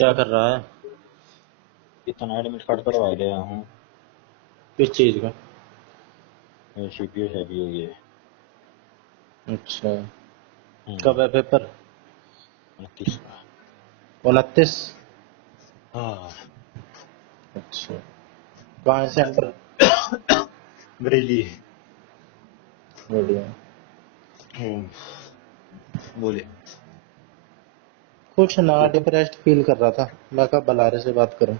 क्या कर रहा है? इतना एडमिट कार्ड करवा गया हूँ। किस चीज का? सीपीयू हैवी हो गया। अच्छा, कब है पेपर? 29 का। 29? हाँ, अच्छा, कहाँ है सेंटर? बरेली। बढ़िया। बोले कुछ ना, डिप्रेस्ड फील कर रहा था। मैं कहा बलारे से बात करूं।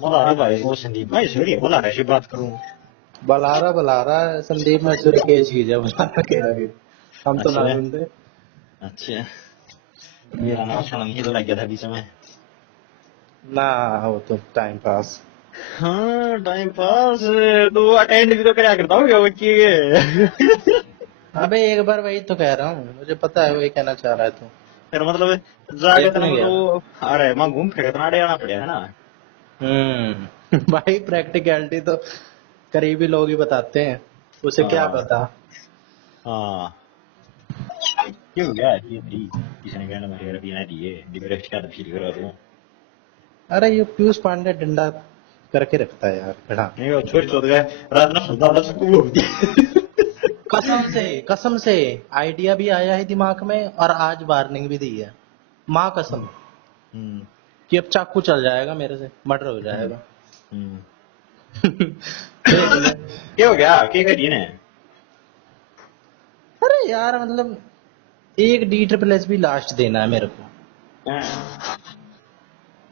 बोला भाई वो संदीप भाई सॉरी बोला ऐसे बात करूँ। बलारा संदीप मसूरी की चीज है, बलारा कह रहा है। हम तो ना अच्छा सुनते। अच्छा, मेरा नाम सुनने ही तो लग गया था बीच में। ना, वो तो टाइम पास। हाँ टाइम पास। तो अटेंड भी तो कराया करता हूँ बच्ची के। अबे एक बार वही तो कह रहा हूँ, मुझे पता है वही कहना चाह रहा है तू। फिर मतलब जाके तेरे देखने को गया था। तो अरे मैं घूम फिर इतना आना पड़ा है ना। भाई प्रैक्टिकलिटी तो करीबी लोग ही बताते हैं, उसे क्या हाँ पता। हाँ, क्यों हो गया ये तेरी किसी ने कहना मेरे बिना दिए डिप्रेस क्या फील कर रहा हूँ। अरे ये पीयूष पांडे डंडा करके रखता है यार खड़ा। नहीं वो छोड़ छोड़ गया रात में सुनता था सबको होती। कसम से आइडिया भी आया है दिमाग में और आज वार्निंग भी दी है, माँ कसम, हम्म कि अब चाकू चल जाएगा मेरे से, मर्डर हो हम्म जाएगा। हम्म। देख ले। क्या हो गया क्या करिए ने। अरे यार मतलब एक डी ट्रिपल एस भी लास्ट देना है मेरे को,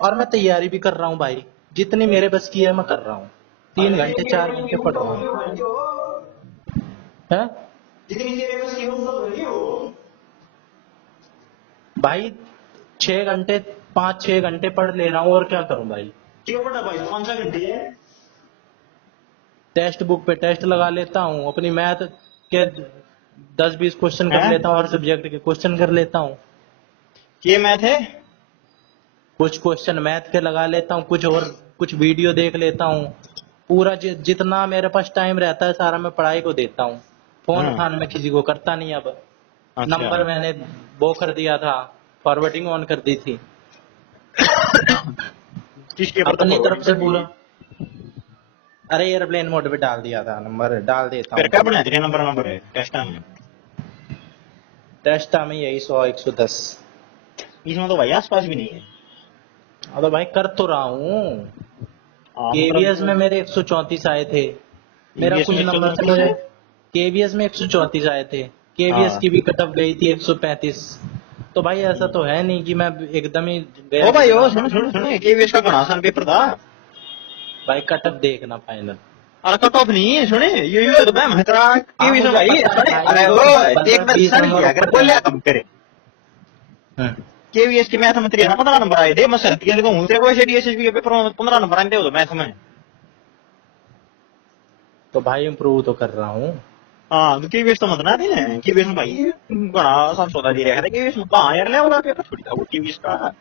और मैं तैयारी भी कर रहा हूँ भाई, जितनी मेरे बस की है मैं कर रहा हूँ। 3 घंटे 4 घंटे पढ़ रहा हूँ है भाई। 6 घंटे, 5-6 घंटे पढ़ ले रहा हूँ, और क्या करूँ भाई। क्यों बड़ा भाई 5 घंटे है। टेक्स्ट बुक पे टेस्ट लगा लेता हूँ, अपनी मैथ के 10-20 क्वेश्चन कर लेता हूँ, हर सब्जेक्ट के क्वेश्चन कर लेता हूँ। ये मैथ है। कुछ क्वेश्चन मैथ के लगा लेता हूँ, कुछ और कुछ वीडियो देख लेता हूँ। पूरा जितना मेरे पास टाइम रहता है सारा मैं पढ़ाई को देता हूँ। फोन हाँ फान में किसी को करता नहीं अब। अच्छा नंबर मैंने वो कर दिया था, फॉरवर्डिंग ऑन कर दी थी किसके ऊपर तो अपनी तरफ फॉरवर्डिंग से कर दी। पूरा। अरे एयरप्लेन मोड पे डाल दिया था, नंबर डाल देता फिर हूँ क्या फिर। बनाया तेरे नंबर नंबर है टेस्ट में। टेस्ट में यही 100-110। इसमें तो भाई आसपास भी नहीं है। अब भाई कर तो रहा हूँ। हाँ केवीएस में मतलब मेरे 134 आए थे, मेरा ईवीएस कुछ में नंबर से 134 मुझे। है। केवीएस में 134 आए थे, केवीएस हाँ की भी कट ऑफ गई थी 135। तो भाई ऐसा तो है नहीं कि मैं एकदम ही ओ गया भाई ओ गुजरा। सुन सुन सुन केवीएस का बड़ा आसान पेपर था। भाई कट ऑफ देखना फाइनल। अरे कट ऑफ नहीं है सुने ये तो मैं महतरा हाँ केवीएस में मुझे भाई पता है सुने भाई, अरे वो ओ एक बार 15-20 सर नंबर लिया अगर ऊपर बोले गए। कम करे। हम्म। केवीएस की मैथ में तेरे ना 15 नंबर आए थे मैं सर्दी के हूँ तेरे को ऐसे डीएसएसबी के पेपर में 15 नंबर आते हो तो मैथ में। तो भाई इम्प्रूव तो कर रहा हूँ। हाँ तो केवीएस तो मत ना थे केवीएस में भाई बड़ा आसान सौदा दे रखा था केवीएस में कहाँ यार ले वाला पेपर थोड़ी था वो केवीएस का।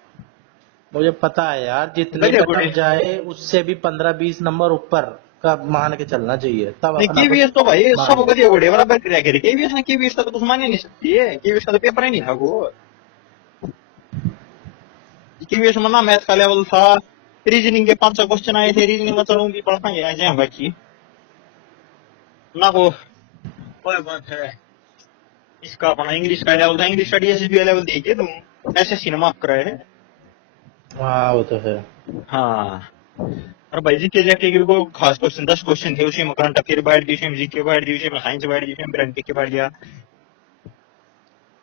मुझे पता है यार, जितनी गधे कट गुड़े ऑफ जाए उससे भी 15-20 नंबर ऊपर का मान के चलना चाहिए, तब नहीं अपना कुछ केवीएस तो भाई सब मान। गधे गुड़े बराबर कर रखे केवीएस ने केवीएस का तो मान ही नहीं सकती है केवीएस का तो पेपर ही नहीं था वो। केवीएस में ना मैथ का लेवल था। रीजनिंग के 500 क्वेश्चन आए थे रीजनिंग में चलो भी पढ़ पाएंगे आज बच्ची ना को कोई बात है। इसका अपना इंग्लिश का लेवल था इंग्लिश का डीएसएसबी का लेवल देखिए तुम एसएससी ने माफ कराया है। हाँ वो तो है। हाँ और भाई जीके जाके के को खास क्वेश्चन 10 क्वेश्चन थे उसी में करंट अफेयर बैठ दी उसी में जीके बैठ दी उसी में साइंस बैठ दी उसी में ब्रेन के बैठ गया।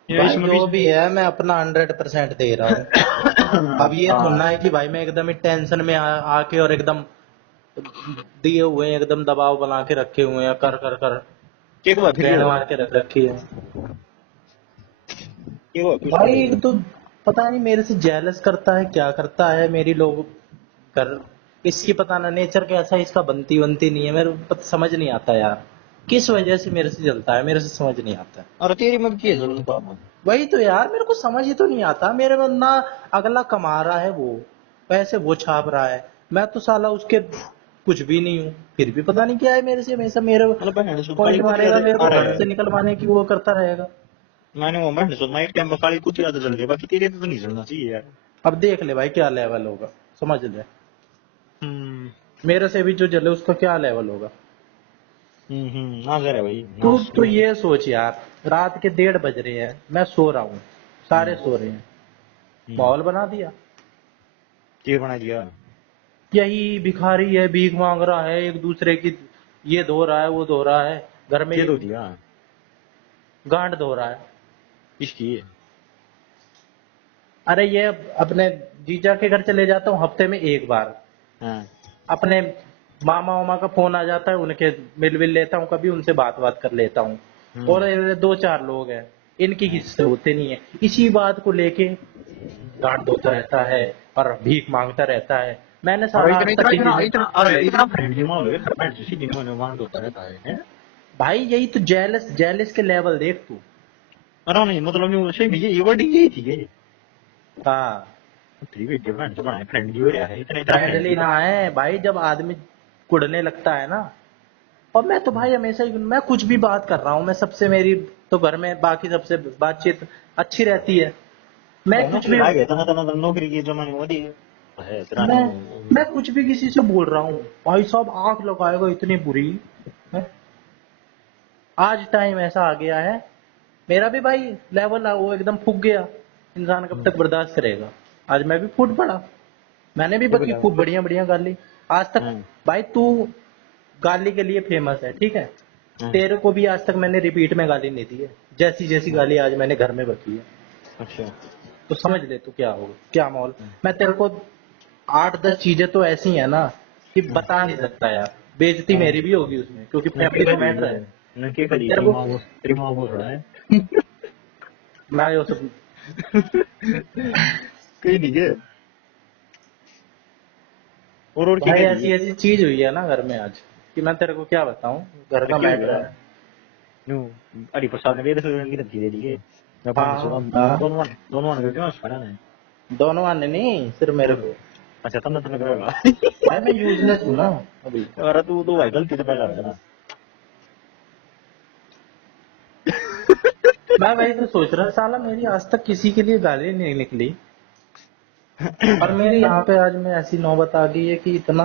ये भाई इसमें भी जो भी है मैं अपना 100% दे रहा हूँ। अब ये थोड़ा है कि भाई मैं एकदम ही टेंशन में आके और एकदम दिए हुए हैं, एकदम दबाव बना के रखे हुए हैं, कर कर कर एक बार फिर बैंड क्यों मार के रख रखी है। एक बार कुछ भाई नहीं एक तो पता नहीं मेरे से जेलस करता है, क्या करता है मेरी लोग कर। इसकी पता ना नेचर कैसा है इसका, बनती बनती नहीं है, मेरे को समझ नहीं आता यार, किस वजह से मेरे से जलता है, मेरे से समझ नहीं आता। और तेरी मत की जरूरत बाबा। वही तो यार, मेरे को समझ ही तो नहीं आता, मेरे में ना अगला कमा रहा है वो पैसे, वो छाप रहा है, मैं तो साला उसके कुछ भी नहीं हूँ, फिर भी पता नहीं क्या है मेरे से, हमेशा मेरे मतलब बहन से पॉइंट गाली को मारेगा, मेरे को अरे घर से निकलवाने की वो करता रहेगा। मैंने वो मैं सुन नाइट कैंप खाली कुछ ज्यादा चल गया, बाकी तेरे तो नहीं चलना चाहिए यार। अब देख ले भाई क्या लेवल होगा, समझ ले। हम्म मेरे से भी जो जले उसका क्या लेवल होगा। ना जरा भाई तू ना तो शुरू। ये सोच यार, रात के 1:30 बज रहे हैं, मैं सो रहा हूँ, सारे हम्म सो रहे हैं, हम्म माहौल बना दिया। ये बना दिया। यही भिखारी है, भीख मांग रहा है, एक दूसरे की ये धो रहा है, वो धो रहा है, घर में ये तो एक दिया। गांड धो रहा है। इसकी अरे ये अपने जीजा के घर चले जाता हूँ हफ्ते में एक बार, हाँ अपने मामा वामा का फोन आ जाता है, उनके मिल विल लेता हूँ, कभी उनसे बात बात कर लेता हूँ। और हम्म ये 2-4 लोग हैं, इनकी हाँ। किसी से होते नहीं है, इसी बात को लेके गांड धोता रहता है और भीख मांगता रहता है। मैंने और साला इतना आज तक इतना किसी इतना से, इतना अरे इतना फ्रेंडली माहौल है, मैं किसी दिन में वहां होता रहता है। भाई यही तो जेलस जेलस के लेवल देख तू। अरे नहीं मतलब नहीं सही ये वर्डिंग यही थी ये। हाँ, थ्री वीडियो फ्रेंड तो बना फ्रेंडली हो रहा है, इतना इतना फ्रेंडली फ्रेंडली। ना है भाई, जब आदमी कुड़ने लगता है ना। और मैं तो भाई हमेशा ही, मैं कुछ भी बात कर रहा हूँ, मैं सबसे, मेरी तो घर में बाकी सबसे बातचीत अच्छी रहती है। मैं कुछ नौकरी भी, आ गया था ना नौकरी की जमाने में वही है तेरा मैं मैं कुछ भी किसी से बोल रहा हूँ, भाई साहब आंख लगाएगा इतनी बुरी है। आज टाइम ऐसा आ गया है, मेरा भी भाई लेवल वो एकदम फूक गया। इंसान कब तक बर्दाश्त करेगा। आज मैं भी फूट पड़ा, मैंने भी ये बकी बोला। खूब बढ़िया बढ़िया गाली आज तक। हाँ भाई तू गाली के लिए फेमस है, ठीक है, हाँ तेरे को भी आज तक मैंने रिपीट में गाली नहीं दी है, जैसी जैसी हाँ, गाली आज मैंने घर में बकी है। अच्छा तो समझ ले तू क्या होगा क्या माहौल। मैं तेरे को 8-10 चीजें तो ऐसी है ना कि हाँ बता नहीं सकता यार, बेइज्जती हाँ मेरी भी होगी उसमें, क्योंकि नक्की फैमिली का खड़ी मैटर है। नक्की खड़ी तेरे को तेरी माँ को थोड़ा है। मैं ये सब, कहीं नहीं है। और क्या भाई कह ऐसी रही ऐसी चीज हुई है ना घर में आज, कि मैं तेरे को क्या बताऊं, घर है का क्या हो मैटर गया। है। न्यू हरि प्रसाद ने वेद से की रखी दे दी है। मैं पानी हाँ सुना हाँ, दोनों वन क्यों पड़ा है। दोनों आने नहीं, सिर्फ मेरे को। अच्छा तब तो करेगा। भाई मैं यूजलेस हूँ ना अभी। अरे तू तो भाई गलती से पहला है ना। मैं वही तो सोच रहा, साला मेरी आज तक किसी के लिए गाली नहीं निकली, और मेरे यहाँ पे आज में ऐसी नौबत आ गई है कि इतना,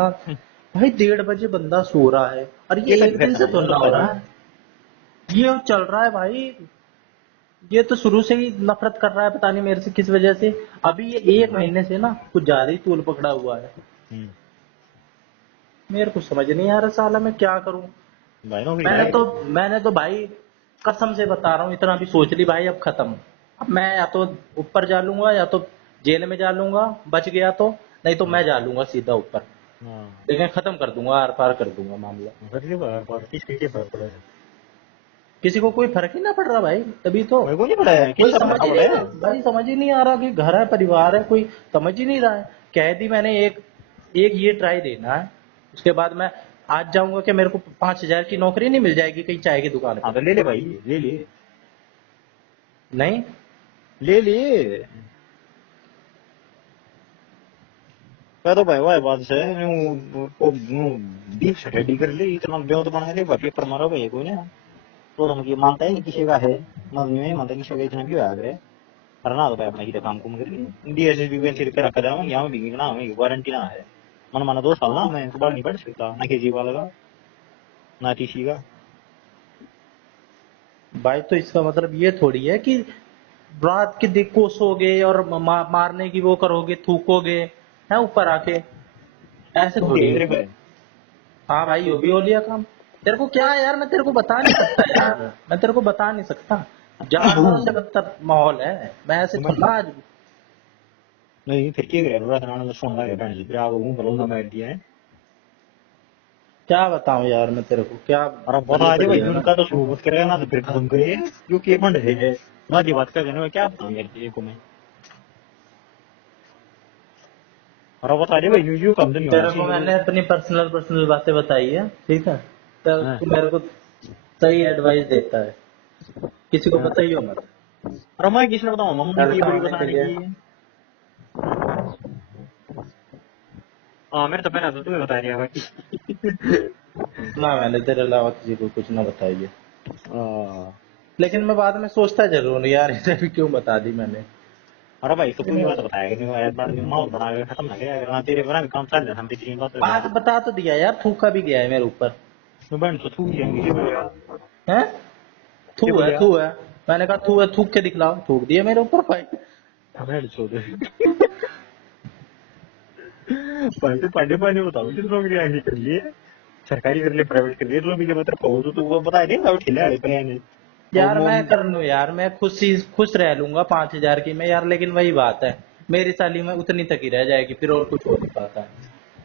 भाई 1:30 बजे बंदा सो रहा है, और ये ये कर एक दिन फिर से ना थोड़ा मतलब हो रहा है, ये चल रहा है भाई। ये तो शुरू से ही नफरत कर रहा है, पता नहीं मेरे से किस वजह से। अभी ये 1 महीने से ना कुछ ज्यादा ही तूल पकड़ा हुआ है। मेरे को समझ नहीं आ रहा साला मैं क्या करूं। भाई नौकरी मैंने है। तो मैंने तो भाई कसम से बता रहा हूँ, इतना भी सोच ली भाई, अब खत्म। अब मैं या तो ऊपर जा लूंगा, या तो जेल में जा लूंगा, बच गया तो, नहीं तो मैं जा लूंगा सीधा ऊपर, हाँ लेकिन खत्म कर दूंगा, आर पार कर दूंगा मामला। फिर बात किसके फर्क पड़ा है। किसी को कोई फर्क ही ना पड़ रहा भाई, तभी तो। मेरे को नहीं पड़ा है कोई किसका समझ पता ही पड़ा नहीं है। रहा भाई, समझ ही नहीं आ रहा कि घर है, परिवार है, कोई समझ ही नहीं रहा है। कह दी मैंने एक एक ये ट्राई देना है, उसके बाद मैं आज जाऊंगा कि मेरे को 5,000 की नौकरी नहीं मिल जाएगी कहीं चाय की दुकान हाँ पे। तो ले ले भाई ले ले नहीं, ले ले। मैं तो भाई वाह बात से डीप स्टडी कर ले इतना बेव तो बना ले पेपर मारो भाई कोई ना। तो हम की मानता है कि किसी का है मतलब नहीं मानता किसी का इतना क्यों आ गए। करना तो भाई अपना ही काम कुम करके डीएसएस भी सिर पे रखा जाऊंगा यहाँ भी ना हमें वारंटी ना है। मन माना 2 साल ना मैं बाहर नहीं पढ़ सकता ना केजी वाला का ना टीसी का। भाई तो इसका मतलब ये थोड़ी है कि रात के देख कोसोगे और मारने की वो करोगे, थूकोगे है ऊपर आके, ऐसे तुम थोड़ी देख है। रहे भाई। हाँ भाई यो भी हो लिया काम। तेरे को क्या है यार, मैं तेरे को बता नहीं सकता यार, मैं तेरे को बता नहीं सकता। जानवरों से बदतर माहौल है, मैं ऐसे थोड़ा आज। नहीं फिर क्या करें रात रात सुन लगे बहन जी आप मुंह पर मार दिया है। क्या बताऊं यार मैं तेरे को, क्या और बनी बता दे पड़ी भाई है ना। उनका तो शुरू मत करेगा ना तो फिर खत्म करिए क्योंकि ये फंड है। बाकी बात कर देना मैं क्या बताऊं यार ये को मैं। और बता दे भाई यू कम तो नहीं होना तेरे को चाहिए। मैंने अपनी पर्सनल पर्सनल बातें बताई है, ठीक है, तो हाँ तू मेरे को सही एडवाइस देता है, किसी को हाँ। बताइयो मत। और मैं किसने बताऊं मम्मी की लड़का बुरी होने के बताने लिए। की। हाँ मेरे तो पहले तो तुम्हें बता दिया भाई। ना मैंने तेरे अलावा किसी को कुछ ना बताइए। हाँ लेकिन मैं बाद में सोचता जरूर हूँ, यार इसे भी क्यों बता दी मैंने। अरे भाई तो लेकिन कोई बात बताया कि नहीं, एक बार माहौल बना के खत्म ना किया अगर तेरे बना काम चल रहा हम तेरी बात है बात बता तो दिया यार, थूका भी गया है मेरे ऊपर। तो बहन तो तू जाएंगे क्या बोलेगा? है, क्या थू है बोलेगा? थू है। मैंने कहा थू है, थूक के दिखलाओ, थूक दिया मेरे ऊपर भाई। बहन छोड़ दे भाई तो पांडे पांडे बताओ किस नौकरी आगे कर लिए सरकारी कर लिए प्राइवेट कर लिए तो भी मतलब कहो तो वो बता नहीं ना ठेले वाले प्लान है और यार मैं कर लूं यार, मैं खुश रह लूंगा 5,000 की मैं यार, लेकिन वही बात है, मेरी साली में उतनी तक ही रह जाएगी, फिर और कुछ हो नहीं पाता है।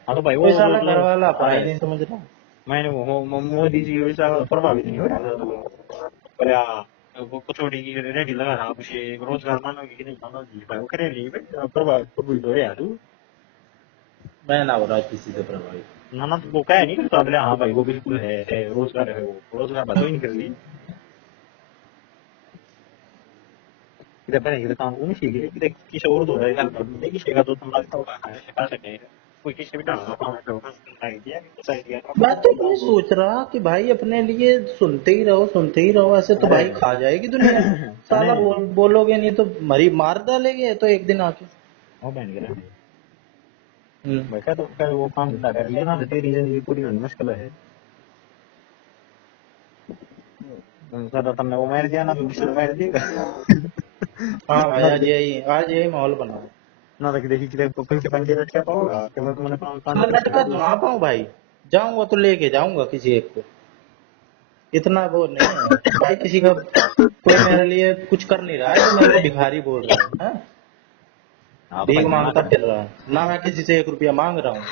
हाँ तो भाई कोई वो साला घर मतलब वाला अपना ही अरे नहीं समझ रहा। मैंने वो मोदी जी वैसा प्रभावित नहीं हो रहा था तो पर वो कचौड़ी की रेडी लगा रहा कुछ रोजगार मानोगे कि नहीं मानोगे भाई वो करे नहीं भाई प्रभावित हो रहा है तू मैं ना हो रहा किसी से प्रभावित। ना ना तो वो कहे नहीं करता बोले हाँ भाई वो बिल्कुल है रोजगार है वो रोजगार बात ही नहीं कर ली इधर पर इधर काम को नहीं सीख रही इधर किसी और दो है कर दे किसी का तो तुम लगता होगा है सिखा सके कोई किसी भी डाल दो काम करो आइडिया कुछ आइडिया मैं तो ये सोच रहा कि भाई अपने लिए सुनते ही रहो, ऐसे तो अरे भाई खा जाएगी दुनिया। साला नहीं बोलोगे नहीं तो मरी मार डालेंगे तो एक दिन आके। वो बन गया हम्म। मैं क्या तो क्या वो काम धंधा कर लिया ना तो तेरी जिंदगी पूरी होनी मुश्किल है ज्यादा तुमने वो मार दिया ना तो दूसरे मार देगा हाँ ना भाई, ना आज यही माहौल बना है। ना तो देखी कि देखो कहीं के बंदे रट क्या पाओगा कि मैं तुमने काम काम मैं कर लटका तो ना पाऊँ भाई, जाऊंगा तो लेके जाऊंगा किसी एक को, इतना वो नहीं है भाई किसी का। कोई मेरे लिए कुछ कर नहीं रहा है तो मेरे को भिखारी बोल रहा है, हाँ? हाँ तो भीख भाई मना मांगता कर फिर रहा है ना, मैं किसी से 1 रुपया मांग रहा हूँ।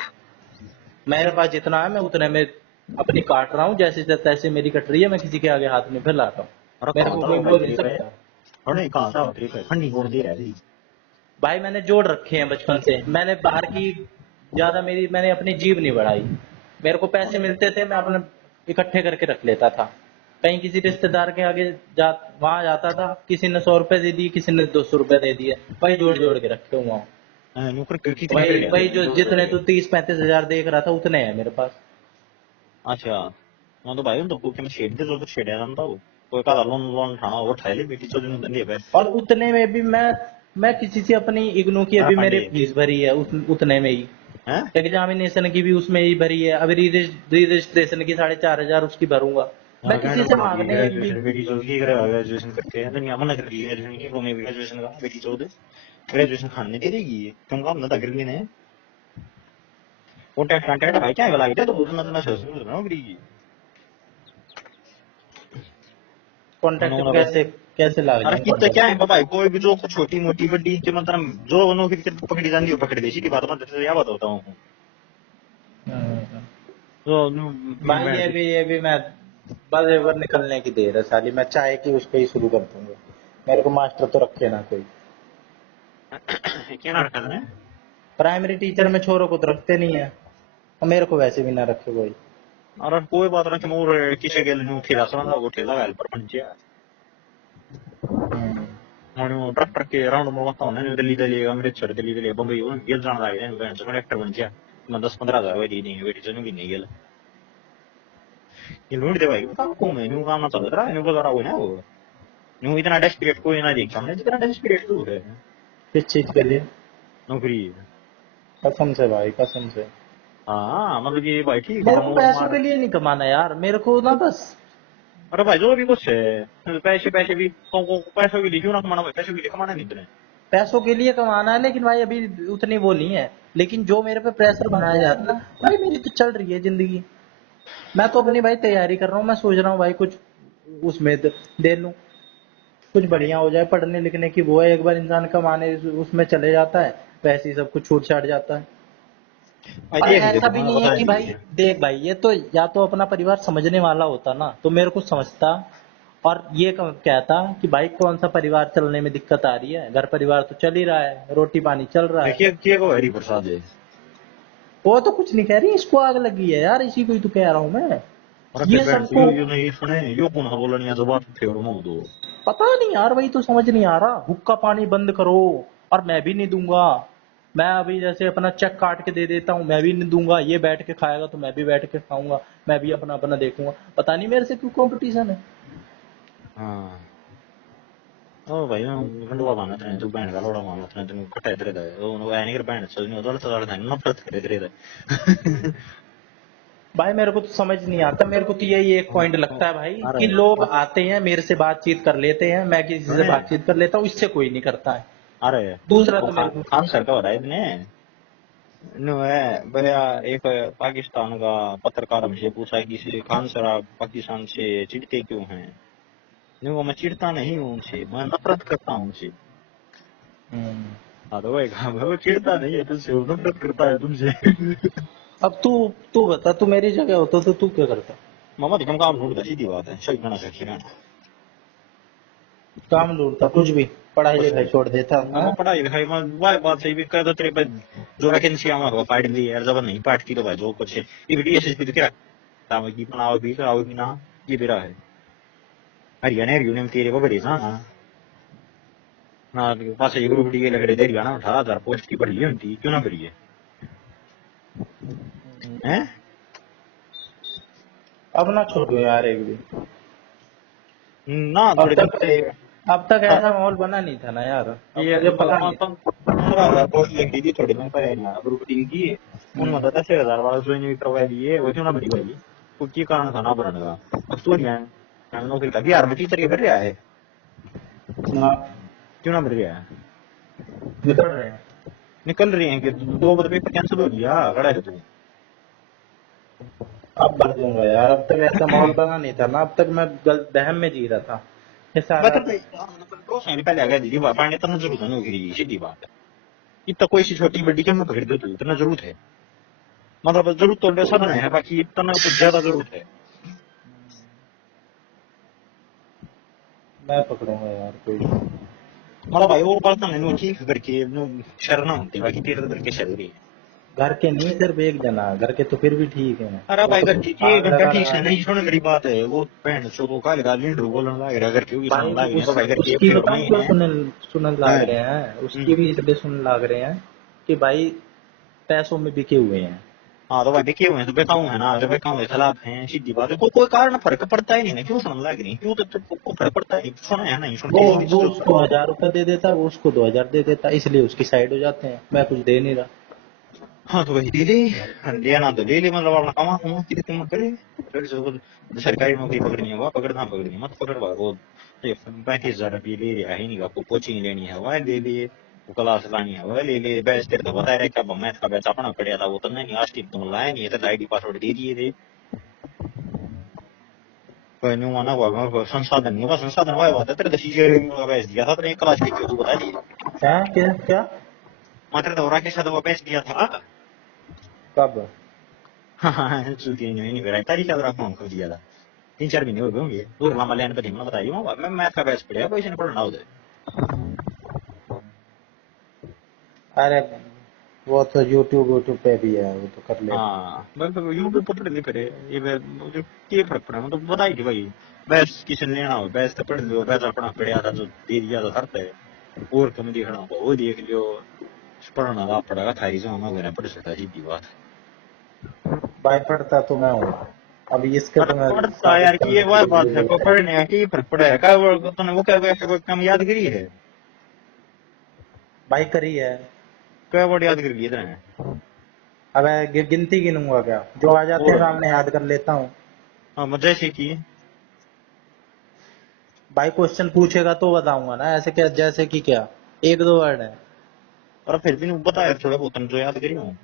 मेरे पास जितना है मैं उतने में अपनी काट रहा हूँ, जैसे तैसे मेरी कट रही है, मैं किसी के आगे हाथ नहीं फैला रहा हूँ। अरे मेरे कहाँ को था कोई वो भाई बोल नहीं तेरी पे सकता। अरे कहाँ था वो तेरी पे फंडी बोल दे रहा थी भाई मैंने जोड़ रखे हैं बचपन से, मैंने बाहर की ज्यादा मेरी मैंने अपनी जीभ नहीं बढ़ाई। मेरे को पैसे मिलते थे, मैं अपने इकट्ठे करके रख लेता था। कहीं किसी रिश्तेदार के आगे वहां जाता था, किसी ने 100 रुपए दे दिए, किसी ने 200 रुपए दे दिए, वही जोड़ जोड़ के रखे हुआ हूँ। नौकर कितने कर वही लिया वही तूने जो जोड़ जोड़ जितने के तू 30-35 हजार देख रहा था उतने हैं मेरे पास। अच्छा हाँ तो भाई उन तो भूखे में छेड़ दे तो छेड़ा था वो कोई का लोन लोन उठाना वो उठा ले बेटी चोरी ने दिए पे और उतने में भी मैं किसी से अपनी इग्नू की अरे अभी मेरे पांडे फीस भरी है उतने में ही। हैं एग्जामिनेशन की भी उसमें ही भरी है, अभी री रजिस्ट्रेशन की 4,500 उसकी भरूंगा। मैं यार किसी कहने से को लगी मांगने भी। ग्रेजुएशन बेटी चौधरी की करे ग्रेजुएशन करके दुनिया मना कर दी ग्रेजुएशन की तुम्हें ग्रेजुएशन का बेटी चौधरी ग्रेजुएशन खाने दे देगी तुम काम ना कर लेने वो टेस्ट कंटेंट भाई क्या लगा था तो उसमें तो मैं सोच रहा हूँ की कॉन्टेक्ट उन्होंने बस कैसे कैसे ला अरे जाए कितना क्या कॉन्टेक्ट। है भाई कोई भी जो छोटी मोटी बड़ी के मतलब जो नौकरी के पकड़ी जाती है वो पकड़ देगी की बात मैं या बताता हूँ तो भाई ये भी मैं बस एक बार निकलने की देर है साली, मैं चाहे कि उसको ही शुरू कर दूंगा। मेरे को मास्टर तो रखे ना कोई। क्या नाटक है प्राइमरी टीचर में छोरों को तो रखते नहीं है, और मेरे को वैसे भी ना रखे कोई। और कोई बात नहीं मोर किसे गेल नु ठेला सना वो ठेला गाल पर पंचिया और वो ट्रक ट्रक के राउंड में वता होने दिल्ली दिल्ली अमृतसर दिल्ली दिल्ली बम्बई वो गेल जान रहा है मैं तो कनेक्टर बन गया मैं 10-15 हजार वेटी नहीं वेटी जन भी नहीं गेल ये लूट दे भाई को मैं नु काम ना चल रहा है नु बता रहा हूं ना वो नु इतना डेस्परेट कोई ना देख हमने जितना डेस्परेट तू है किस चीज के लिए? नौकरी कसम से भाई, कसम से। हाँ मतलब ये भाई ठीक मेरे को प्रमोद पैसों मार के लिए नहीं कमाना यार, मेरे को ना बस अरे भाई जो भी कुछ है पैसे पैसे भी को पैसों के लिए क्यों ना कमाना भाई पैसों के लिए कमाना नहीं इतने पैसों के लिए कमाना है, लेकिन भाई अभी उतनी वो नहीं है। लेकिन जो मेरे पे प्रेशर बनाया जाता है भाई, मेरी तो चल रही है जिंदगी। मैं तो अपनी भाई तैयारी कर रहा हूँ, मैं सोच रहा हूँ भाई कुछ उसमें दे लूं, कुछ बढ़िया हो जाए। पढ़ने लिखने की वो है, एक बार इंसान कमाने उसमें चले जाता है, वैसे ही सब कुछ छूट छाट जाता है। भाई और देख ऐसा देखो भी मैं नहीं है बता कि भाई दी देख भाई, ये तो या तो अपना परिवार समझने वाला होता ना तो मेरे को समझता, और ये कहता कि भाई कौन सा परिवार चलने में दिक्कत आ रही है, घर परिवार तो चल ही रहा है, रोटी पानी चल रहा है। देखिए किए को हरी प्रसाद है वो तो कुछ नहीं कह रही, इसको आग लगी है यार, इसी को ही तो कह रहा हूँ मैं। और फिर ये बैठ सबको यो नहीं सुने यो कौन है बोलने या जबान फेर मो दो पता नहीं यार, वही तो समझ नहीं आ रहा। हुक्का पानी बंद करो, और मैं भी नहीं दूंगा। मैं अभी जैसे अपना चेक काट के दे देता हूँ, मैं भी नहीं दूंगा। ये बैठ के खाएगा तो मैं भी बैठ के खाऊंगा, मैं भी अपना अपना देखूंगा। पता नहीं मेरे से क्यों कंपटीशन है। हाँ ओ भाई मैं गंडवा माना था तू बहन का लोड़ा माना था तेन कटा इधर है वो ऐ नहीं कर बहन चल नहीं उधर तो था नफरत करे इधर है भाई मेरे को तो समझ नहीं आता, मेरे को तो यही एक पॉइंट लगता है भाई अरे कि लोग आते हैं मेरे से बातचीत कर लेते हैं, मैं किसी से सुने बातचीत कर लेता हूँ, इससे कोई नहीं करता है। अरे दूसरा वो तो मेरे को खान सर का हो रहा है इतने नो है भैया एक पाकिस्तान का पत्रकार हमसे पूछा कि खान सर आप पाकिस्तान से चिढ़ते क्यों हैं नो मैं चिढ़ता नहीं हूँ उनसे मैं नफरत करता हूँ उनसे हम्म। हाँ तो भाई कहा वो चिढ़ता नहीं है तुझसे वो नफरत करता है तुमसे अब तू तू बता, तू मेरी जगह होता तो तू क्या करता? मामा दिखम काम ढूंढता सीधी बात है सही कहना सही रहना काम ढूंढता कुछ भी, पढ़ाई कुछ लिखाई नहीं छोड़ देता, हाँ? मैं पढ़ाई लिखाई में वह बात सही भी कहता तेरे पे जो वैकेंसी आवा पार्ट दी यार जब नहीं पार्ट की तो भाई जो कुछ है ये डीएसएसपी तो क्या तावा की बनाओ भी कराओ भी ना ये बेरा है हरियाणा हरियाणा में तेरे को बड़ी ना ना पास ये ग्रुप डी के लगे दे हरियाणा 18,000 पोस्ट की भरी होती क्यों ना भरी है हैं अब ना छोड़ो यार एक भी। ना अब थोड़ी तक देर अब तक ऐसा माहौल बना नहीं था ना यार, अब ये मुझे पता नहीं था। 15,000 पोस्ट लगी थी थोड़ी दिन पहले हरियाणा ग्रुप डी की उनमें तो 10,000 वाला ज्वाइन करवा दिए वो क्यों ना भरी भाई कुछ कारण था ना भरने का अब तो हरियाणा नौकरी का बिहार में टीचर के भर रहा है ना, क्यों ना भर रहा है निकल रहे हैं। निकल रही हैं कि 2 बार पेपर कैंसिल हो गया खड़ा है तू अब भर दूंगा यार, अब तक ऐसा माहौल बना नहीं था ना, अब तक मैं बहम में जी रहा था ये सारा। बता दो साल पहले आ गया दीदी पानी इतना जरूरत है नौकरी की सीधी बात है इतना कोई सी छोटी बड़ी क्यों ना पकड़ दो तू इतना जरूरत है मतलब जरूरत तो वैसा नहीं है बाकी इतना कुछ ज्यादा जरूरत है मैं पकड़ूंगा यार कोई। मतलब भाई और बात ना नो ठीक करके नो शर ना होती बाकी तेरे करके शर रही है घर के नहीं, सिर्फ एक जना, घर के तो फिर भी ठीक है। अरे वो भाई तो अगर ठीक है आग घंटा लगा ठीक रहा से है नहीं सुन मेरी बात है वो बहन सो को काल गाल लीडर बोलने लग रहा अगर क्यों भाई। सुन लग गए तो भाई करके उसकी फिर अपना बताऊं ही क्यों है सुनने लाग हैं रहे हैं, उसकी भी इसलिए सुनने लाग रहे हैं कि भाई पैसों में बिके हुए हैं। हाँ तो भाई देखिए हुए तो बेकाऊ है ना जो बेकाऊ है खिलाफ है सीधी बात है कोई कारण फर्क पड़ता ही नहीं ना क्यों सुन लग रही क्यों तो फर्क पड़ता है सुना है नहीं सुन वो के जो भी वो चीज उसको 1,000 रुपए दे देता, वो उसको 2,000 दे देता, इसलिए उसकी साइड हो जाते हैं, मैं कुछ दे नहीं रहा। हाँ तो वही ले ले लिया ना तो ले ले मतलब अपना कमा कमा कि तुम करे फिर जो सरकारी नौकरी पकड़नी है वो पकड़ना पकड़नी मत पकड़ वो 35,000 रुपये ले रहा है नहीं आपको कोचिंग लेनी है वह ले ले वो क्लास लानी है वह ले ले बैच तेरे तो बता रहे क्या मैथ का बैच अपना पड़ा था वो तो नहीं आज तुम लाया नहीं है तो आईडी पासवर्ड दे दिए थे कोई नहीं माना हुआ संसाधन नहीं हुआ संसाधन हुआ बात है तेरे 10,000 का बैच दिया था तेरे एक क्लास की तू बता दी क्या क्या क्या? मात्र तो राकेश यादव का बैच दिया था कब? हाँ हाँ चूतिया नहीं करा तारीख याद रखा हमको दिया था 3-4 महीने हो गए होंगे दूर मामा लेने पर हिम्मत बताइए मैं मैथ का बैच पढ़िया कोई से नहीं पढ़ना उधर अरे वो तो यूट्यूब यूट्यूब पे भी है, वो तो कर ले। हाँ मैं यूट्यूब पर पढ़ नहीं पड़े ये मुझे क्या फर्क पड़ा मतलब बताई थी भाई बैच किसी ने लेना हो बैच तो पढ़ लो बैच अपना पढ़िया था जो दे दिया था सर पे और कम देखना हो वो देख लियो पढ़ना था पड़ेगा थारी जो हमें घर पढ़ सकता सीधी बात भाई पढ़ता तो मैं हूँ, अभी इसके तो मैं पढ़ता साबित यार की ये करने के वह बात लिए है वो को पढ़ने का क्या फर्क पड़ा है क्या वो तूने वो क्या काम याद करी है भाई करी है। क्या वर्ड याद कर लिए तेरे अब गिनती गिनूंगा क्या, जो आ जाते हैं और सामने याद कर लेता हूँ। हाँ मजा से की भाई क्वेश्चन पूछेगा तो बताऊंगा ना, ऐसे क्या जैसे कि क्या एक दो वर्ड है। और फिर भी नहीं बताया थोड़ा बहुत जो याद करी हूँ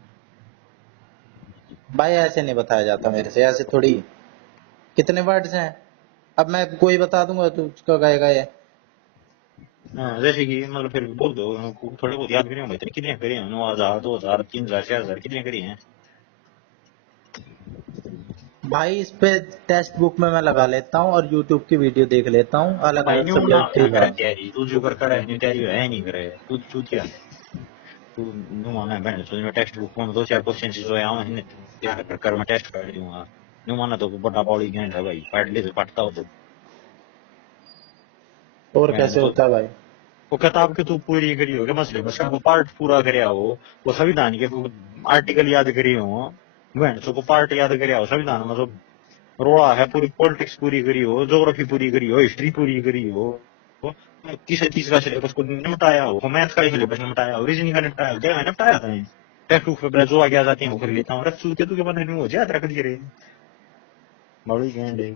भाई ऐसे नहीं बताया जाता मेरे से, ऐसे थोड़ी। कितने वर्ड्स हैं? अब मैं कोई बता दूंगा तो उसका गाएगा ये। हाँ जैसे कि मतलब फिर बोल दो थोड़े बहुत याद करी हूँ भाई कितने करी हैं 9,000 2,000 3,000 4,000 कितने करी हैं भाई इस पे टेक्स्ट बुक में मैं लगा लेता हूँ और यूट्यूब की वीडियो देख लेता हूँ, अलग भाई अलग न्यू ना सब्जेक्ट क्या की। करे तैयारी तू जो कर है न्यू तैयारी है नहीं करे तू क्या तू न्यू माना है बहन तो टेक्स्ट बुक में 2-4 क्वेश्चन जो है आऊँ तैयार कर मैं टेस्ट कर दूंगा न्यू माना तो बड़ा पौड़ी ज्ञान था भाई पढ़ ले तो पढ़ता हो तो और बहन कैसे तो होता है भाई? वो किताब के तू पूरी करी हो मसले बस वो पार्ट पूरा करया हो वो संविधान के आर्टिकल याद करी हो बहन को पार्ट याद करया हो संविधान मतलब रोड़ा है पूरी पॉलिटिक्स पूरी करी हो ज्योग्राफी पूरी करी हो हिस्ट्री पूरी करी हो हो, तीसरा सिलेबस को निपटाया हो, मैथ का सिलेबस निपटाया हो, रीजनिंग का निपटाया हो, क्या निपटाया था टेक्स्ट बुक पे जो आगे आ जाती है वो कर लेता हूँ, रफ सूझ के तुझे पता नहीं हो जाए तेरा कर रहे बड़ी गेंड है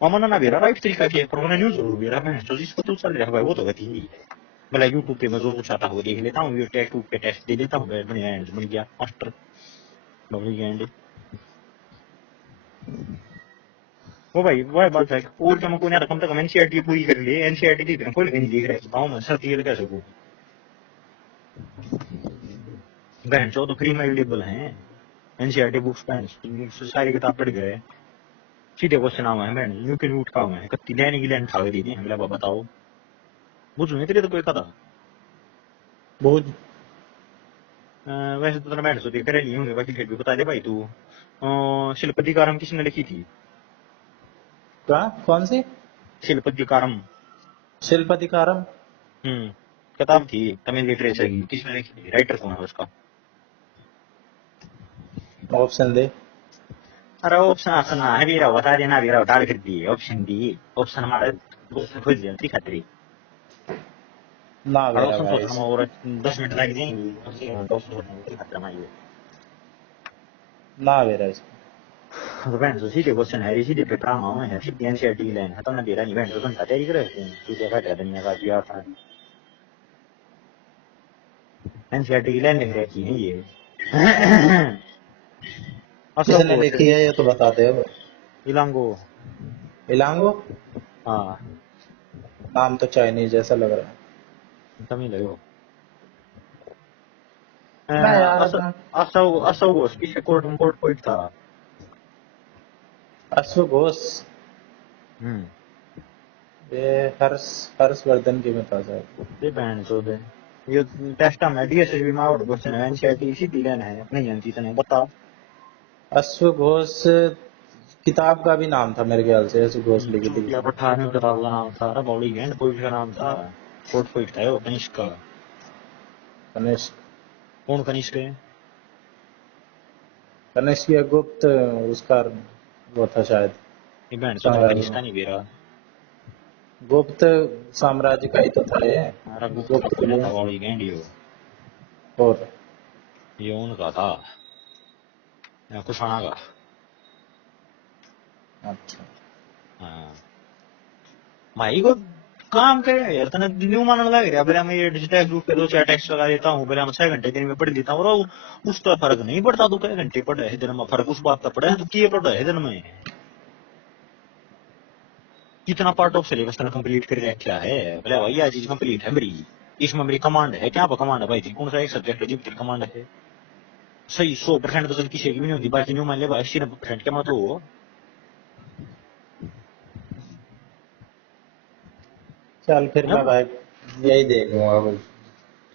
मामा ना बेरा राइट तरीका की पर मैंने न्यूज जरूर बेरा मैं तो जिसको तू चल रहा है भाई वो तो गति ही है भला यूट्यूब पे मैं जो कुछ आता हो देख लेता हूँ, ये टेक्स्ट बुक पे टेस्ट दे देता हूँ, बढ़िया एंड बन गया मास्टर बड़ी गेंड। वो भाई वो बात है और क्या मैं कोई ना कम से कम एनसीईआरटी पूरी कर लिए, एनसीईआरटी देख रहे कोई नहीं देख रहे बताओ मैं सर ये कैसे को बहन चो तो फ्री में अवेलेबल है एनसीईआरटी बुक्स पेन सारी किताब पढ़ गए सीधे क्वेश्चन आवा है बहन यू के रूट का हुआ है कत्ती लेने की लेन ठाक दी थी हमला बताओ बुझ नहीं तेरे तो कोई कथा बहुत वैसे तो तेरा बैठ सोती करे नहीं होंगे बाकी फिर भी बता दे भाई तू शिल्पदिकारम किसने लिखी थी क्या कौन सी शिल्पदिकारम शिल्पदिकारम किताब थी तमिल लिटरेचर की किसने लिखी थी राइटर कौन है उसका ऑप्शन दे अरे ऑप्शन ऑप्शन है वीरा बता देना वीरा डाल कर दी ऑप्शन हमारे दोस्त खोज दिया थी खतरी ना और मेरा ऑप्शन भाई सोचना और 10 मिनट लग जाएंगे ऑप्शन खतरा में ना मेरा इसको तो बहन तो सीधे क्वेश्चन है सीधे पेपर आना है सीधे एनसीईआरटी लाइन है तो ना बेरा नहीं बहन तो घंटा तैयारी करे तू देखा था दुनिया का क्या था एनसीईआरटी की लाइन लिख रखी है ये असो किसने कोर्स लिखी है ये तो बता दे अब इलांगो इलांगो हाँ नाम तो चाइनीज जैसा लग रहा है तमिल है वो ना यार असो अपना असो असो कोर्स किसे कोर्ट में कोर्ट कोई था अश्वघोष ये हर्षवर्धन की में था शायद ये बहन चो दे ये टेस्ट में डीएसएसबी में आउट क्वेश्चन है एनसीईआरटी सीधी लाइन है नहीं जानती तने बता अश्वघोष किताब का भी नाम था मेरे ख्याल से अश्वघोष लिखी थी चूतिया पठान में किताब का नाम था बॉडी गेंद कोई का नाम था कोर्ट कोई था वो कनिष्क का कनिष्क कौन कनिष्क है कनिष्क या गुप्त उसका वो था शायद ये बहन चो साम्राज्य कनिष्क नहीं बेरा गुप्त साम्राज्य का ही तो था ये हमारा गुप्त का गुप्त कोई ना ये था बॉडी गेंद और ये उनका था या कुशाणा का अच्छा हाँ भाई को काम करे यार तने न्यू मानने लग रहा पहले मैं ये डिजिटल ग्रुप पे 2-4 टेक्स्ट लगा देता हूँ पहले हम 6 घंटे दिन में पढ़ लेता हूँ और उसका फर्क नहीं पड़ता तू कई घंटे पढ़े है दिन में फर्क उस बात का पड़ा है तू किए पढ़ा है दिन में कितना पार्ट ऑफ सिलेबस तने कंप्लीट कर रखा है बोले भाई ये चीज कंप्लीट है मेरी इसमें मेरी कमांड है क्या कमांड है भाई थी कौन सा एक सब्जेक्ट है जिसकी कमांड है सही 100% तो चल किसी की भी नहीं होती बाकी न्यू मान ले 80-90% क्या मतलब हो चल फिर मैं भाई यही देखूंगा वो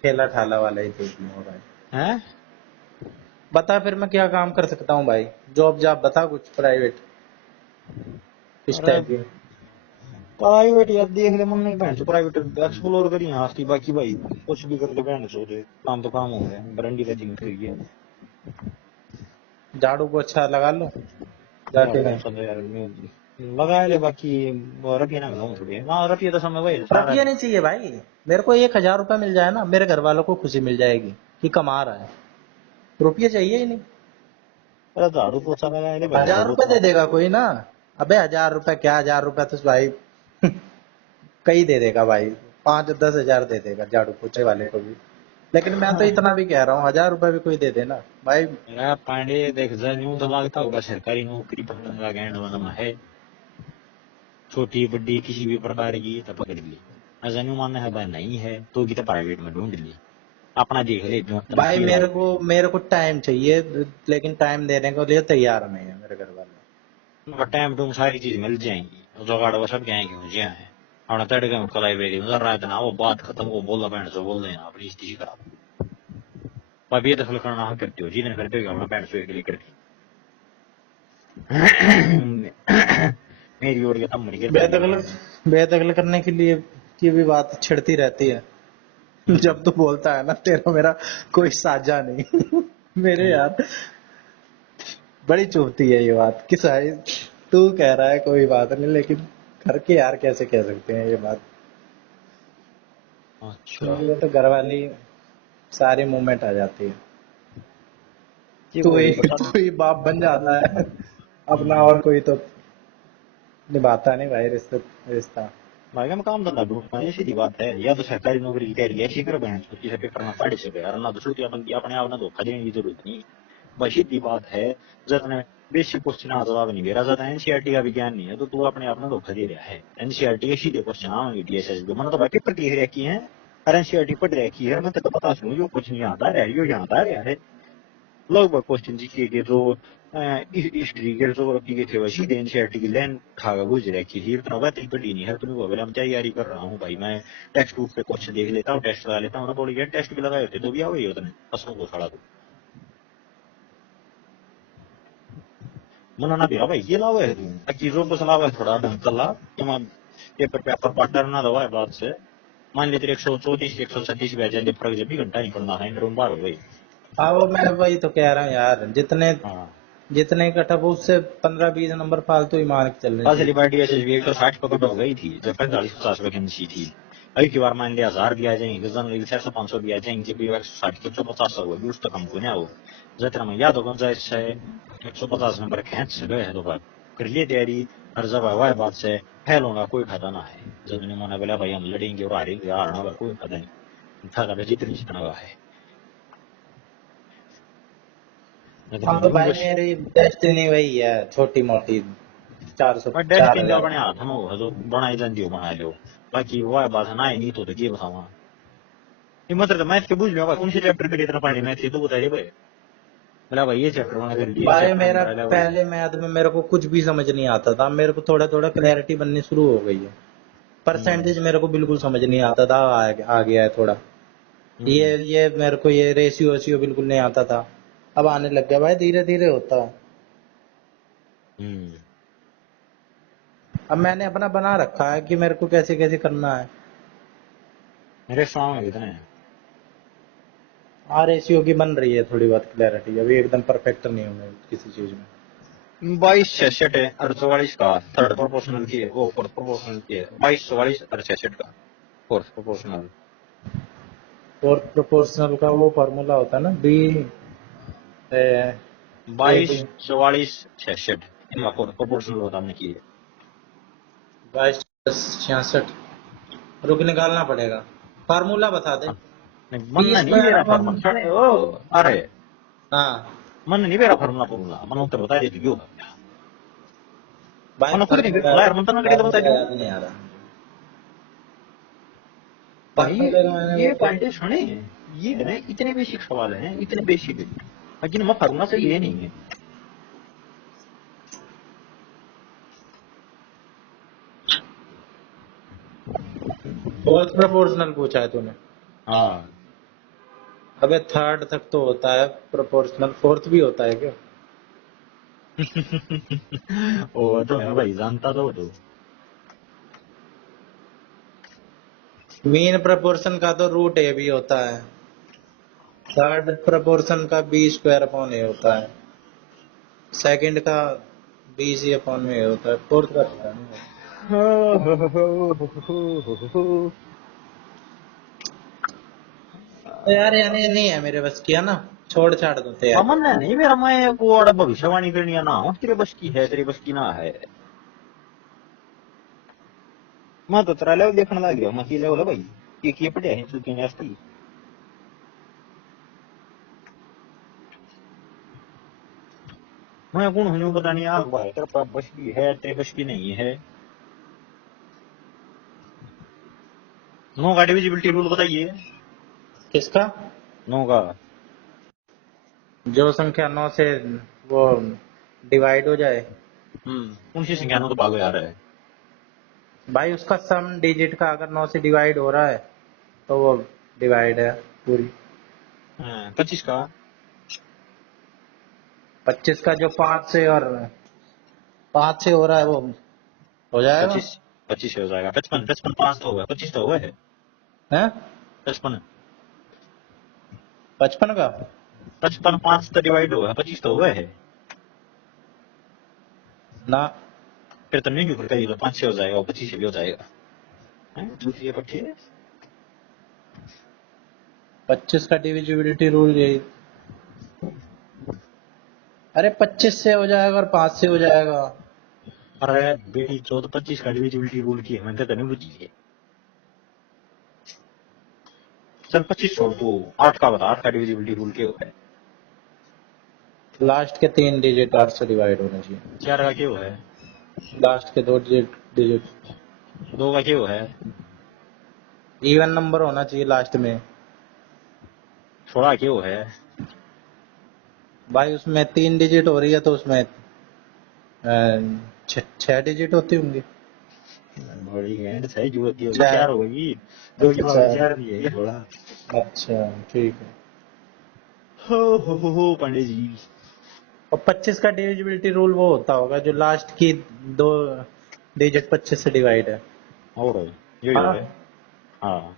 ठेला ठाला वाला ही देख लूंगा भाई हैं बता फिर मैं क्या काम कर सकता हूँ भाई जॉब जॉब बता कुछ प्राइवेट किस अरे टाइप की प्राइवेट यार देख ले मम्मी बहन से प्राइवेट एक्सप्लोर करी यहाँ की बाकी भाई कुछ भी कर ले बहन से दे काम तो काम हो गया बरंडी का दिन फिर गया झाड़ू को अच्छा लगा लो यार जाके कौन सा यार लगाए ले बाकी रपिया ना लगाऊं थोड़ी हाँ रपिया तो समय भाई सारा रुपये नहीं चाहिए भाई मेरे को 1,000 रुपया मिल जाए ना मेरे घर वालों को खुशी मिल जाएगी कि कमा रहा है रुपये चाहिए ही नहीं अरे झाड़ू पोछा लगाए ले भाई 1,000 रुपया दे देगा कोई ना अबे 1,000 रुपया क्या 1,000 रुपया तो भाई कई दे देगा भाई 5-10 हज़ार दे देगा झाड़ू पोछे वाले को भी लेकिन मैं तो इतना भी कह रहा हूँ 1,000 रुपया भी कोई दे देना भाई मेरा पांडे देख यूं तो लगता होगा सरकारी नौकरी पकड़ने का गैंड वाला है छोटी बड़ी किसी भी प्रकार की तो पकड़ ली ऐसा नहीं मानना है भाई नहीं है तो भी तो प्राइवेट में ढूंढ ली अपना देख ले जो भाई मेरे को टाइम चाहिए लेकिन टाइम देने को लिए तैयार नहीं है मेरे घर वाले टाइम टू सारी चीज मिल जाएंगी जुगाड़ वो सब जाएंगे मुझे है अपना तड़के में लाइब्रेरी में रहा था ना वो बात खत्म वो बोला बहन से बोल देना अपनी स्थिति खराब भाई बेदखल करना हाँ करते हो जिन्हें करते हो अपना बहन से करके मेरी ओर के तम मर बेदखल बेदखल करने के लिए की भी बात छिड़ती रहती है जब तू बोलता है ना तेरा मेरा कोई साझा नहीं मेरे यार बड़ी चुभती है ये बात कि शायद तू कह रहा है कोई बात नहीं लेकिन घर के यार कैसे कह सकते हैं ये बात अच्छा ये तो घर वाली सारी मूवमेंट आ जाती है। ये तू बोल ही रही बता तू ही बाप बन जाता है अपना, हम्म और कोई तो निभाता नहीं भाई रिश्ता रिश्ता। भाई का काम धंधा ढूंढना ये सीधी बात है, या तो सरकारी नौकरी की तैयारी ऐसी कर बहन छोटी से पेपर में पढ़ से यार ना दूसरों की अपने आप ना धोखा देने की जरूरत नहीं। भाई सीधी बात है, जतने बेसिक क्वेश्चन आ जवाब नहीं दे रहा, ज्यादा एनसीईआरटी का भी ज्ञान नहीं है तो तू अपने आप में धोखा दे रहा है। एनसीईआरटी के सीधे क्वेश्चन आएंगे डीएसएस के, मैंने तो भाई पेपर लिख रखी है और एनसीईआरटी पढ़ रखी है, मैं तो बता दूं जो कुछ नहीं आता है यो आता है। लगभग क्वेश्चन जीके के जो हिस्ट्री के जो की थे वैसी एनसीईआरटी की लाइन उठाकर गुजर रखी थी, इतना बात ही पढ़ी नहीं है। तुम्हें को बोला मैं तैयारी कर रहा हूँ भाई, मैं टेक्स्ट बुक पे क्वेश्चन देख लेता हूँ, टेस्ट लगा लेता हूँ, बोली टेस्ट भी लगाए होते तो भी आओ ही होता असलों को खड़ा तो मना ना भी भाई ये लाओ है तू चीजों को चलाओ है थोड़ा ढंग चला तुम पेपर पेपर पार्टनर ना दवा है बात से। मान लीजिए 134 136 बैच है, फर्क जब भी घंटा नहीं पड़ना है इंटर बार हो गई। हाँ वो मैं वही तो कह रहा हूँ यार, जितने हाँ जितने कटअप उससे 15-20 नंबर फालतू ही मान के चलने असली चाहिए। पार्टी एसएसबी 160 पकड़ हो गई थी जब 45-50 वैकेंसी थी। अभी की बार मान लिया 1000 भी आ जाएंगे, जनरल 600-500 भी आ जाएंगे, जब 160 के 150 हो गई उस तक हमको नहीं हो जतरा में याद होगा जाए से 150 नंबर खींच से गए हैं तो बात कर लिए तैयारी। हर जब हवा बात से फेल होगा कोई फायदा ना है, जब ने मना बोला भाई हम लड़ेंगे और हारेंगे, हारना होगा कोई फायदा नहीं, फायदा जितनी जितना हुआ है। अब तो भाई मेरी डेस्टिनी वही है, छोटी मोटी 400 मैं चार डेस्टिन हजार अपने हाथ में हो जो बनाई जाती हो बना लो, बाकी वो बात है ना ही नहीं तो ये बतावा ये मतलब मैथ के बुझ लो कौन से चैप्टर के लिए इतना पढ़े मैथ ये तो बताइए भाई। बोला भाई ये चैप्टर मैंने कर लिया, भाई चैप्टर मेरा नंबर अलग भाई। पहले मैथ में मेरे को कुछ भी समझ नहीं आता था, मेरे को थोड़ा थोड़ा क्लैरिटी बननी शुरू हो गई है। हम्म परसेंटेज मेरे को बिल्कुल समझ नहीं आता था, आ गया है थोड़ा। हम्म ये मेरे को ये रेशियो वेशियो बिल्कुल नहीं आता था, अब आने लग गया भाई, धीरे धीरे होता है। हम्म अब मैंने अपना बना रखा है कि मेरे को कैसे कैसे करना है। मेरे सामने कितने हैं? हाँ रेशियो की बन रही है थोड़ी बहुत क्लैरिटी, अभी एकदम परफेक्ट नहीं हूँ मैं किसी चीज में। 22 66 है और 44 का थर्ड प्रोपोर्शनल की है, वो फोर्थ प्रोपोर्शनल की है, 22 44 और 66 का फोर्थ प्रोपोर्शनल। फोर्थ प्रोपोर्शनल का वो फॉर्मूला होता है ना, बी ए 22 बी 44 66 इनका फोर्थ प्रोपोर्शनल होता हमने की है। 22 66 रुक निकालना पड़ेगा, फार्मूला बता दे। नहीं, मन बी नहीं स्क्वायर मेरा अपन। फॉर्मूला सुने ओ अरे हाँ मन नहीं मेरा फॉर्मूला फॉर्मूला मन उत्तर बता दे क्यों भाई मन खुद नहीं फार्मूला, बोला यार मन तो ना करे तो बता फार्मूला दो याद नहीं आ रहा। भाई। फार्मूले का मैंने ये वो पॉइंट सुने, ये है ना इतने बेसिक सवाल हैं इतने बेसिक, लेकिन मैं फॉर्मूला सही है नहीं है। फोर्थ प्रोपोर्शनल पूछा है तूने। हाँ अबे थर्ड तक तो होता है प्रोपोर्शनल, फोर्थ भी होता है क्या? ओ तो मैं भाई जानता तो मीन प्रोपोर्शन का तो रूट ए भी होता है, थर्ड प्रोपोर्शन का बी स्क्वायर अपॉन ए होता है, सेकंड का बी सी अपॉन में ए होता है, फोर्थ का पता नहीं। तो यार यानी नहीं है मेरे बस किया ना, छोड़ छाड़ दो तैयारी। ममन है नहीं मेरा, मैं को और भविष्यवाणी करनी है ना हो, तेरे बस की है तेरे बस की ना है। मैं तो तेरा लेवल देखने लग गया मैं की लेवल है भाई, ये किए पड़े हैं चुके हैं असली। मैं कौन हूँ पता नहीं यार भाई, तेरे पास बस की है तेरे बस की नहीं है। नो का डिविजिबिलिटी रूल बताइए। किसका? नो का जो संख्या 9 से वो डिवाइड हो जाए, कौन सी संख्या नो तो भागो यार है। भाई उसका सम डिजिट का अगर 9 से डिवाइड हो रहा है तो वो डिवाइड है पूरी। 25 का 25 का जो 5 से और 5 से हो रहा है वो हो जाएगा। 25 25 हो जाएगा, 55 55 5 तो होगा 25 तो हुआ है। हैं? 55 55 का 55 5 तो डिवाइड होगा 25 तो हुआ है। ना। फिर तुमने क्यों कही तो 5 से हो जाएगा और 25 से भी हो जाएगा। दूसरी है 25 25 का डिविजिबिलिटी रूल यही। अरे 25 से हो जाएगा और 5 से हो जाएगा। अरे बेटी 14-25 का डिविजिबिलिटी रूल की है, मैंने तो नहीं बुझी है। चल 25 छोड़ दो, 8 का बता, 8 का डिविजिबिलिटी रूल क्या है? लास्ट के 3 डिजिट 8 से डिवाइड होने चाहिए। 4 का क्या है? लास्ट के 2 डिजिट 2 का क्या है? इवन नंबर होना चाहिए लास्ट में। थोड़ा क्या है? भाई उसमें 3 डिजिट हो रही है तो उसमें 6 डिजिट होती होंगी। बड़ी हैंड सही जो होती होगी, 4 चार। होगी। 2 की पावर अच्छा 4 नहीं है ये थोड़ा। अच्छा ठीक है। हो पंडित जी। और 25 का डिविजिबिलिटी रूल वो होता होगा जो लास्ट की 2 डिजिट 25 से डिवाइड है। और ये जो हाँ। है। हाँ।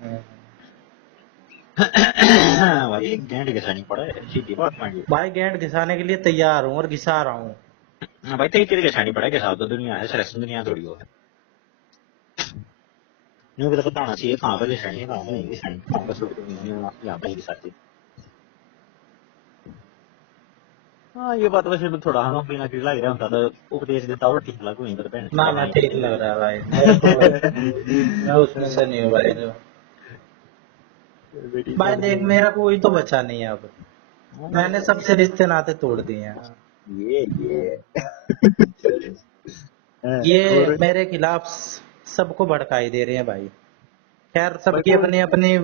हम्म। भाई गेंद कैसा नहीं पड़ा है, सीधी बात मांगी। भाई गेंद घिसाने के लिए तैयार हूँ और घिसा रहा हूँ। भाई तेरी तेरे कैसा नहीं पड़ा के साथ तो दुनिया है, सरस दुनिया थोड़ी हो है। न्यू भी तो पता होना चाहिए कहाँ पर घिसानी है, कहाँ पर नहीं घिसानी, कहाँ पर शुरू यहाँ पर घिसाती। हाँ ये बात वैसे तो थोड़ा हम अपनी नकली लग रहा होता तो उपदेश देता और ठीक लगा वहीं पर बहन ना ना ठीक लग रहा है भाई मेरे को। मैं उसमें से नहीं हूँ भाई जो। बेटी भाई छोड़ देख दी। मेरा कोई तो बचा नहीं है अब। मैंने सबसे रिश्ते नाते तोड़ दिए हैं। ये ये और मेरे खिलाफ सबको भड़काई दे रहे हैं भाई। खैर भाई सबकी कोई अपनी अपनी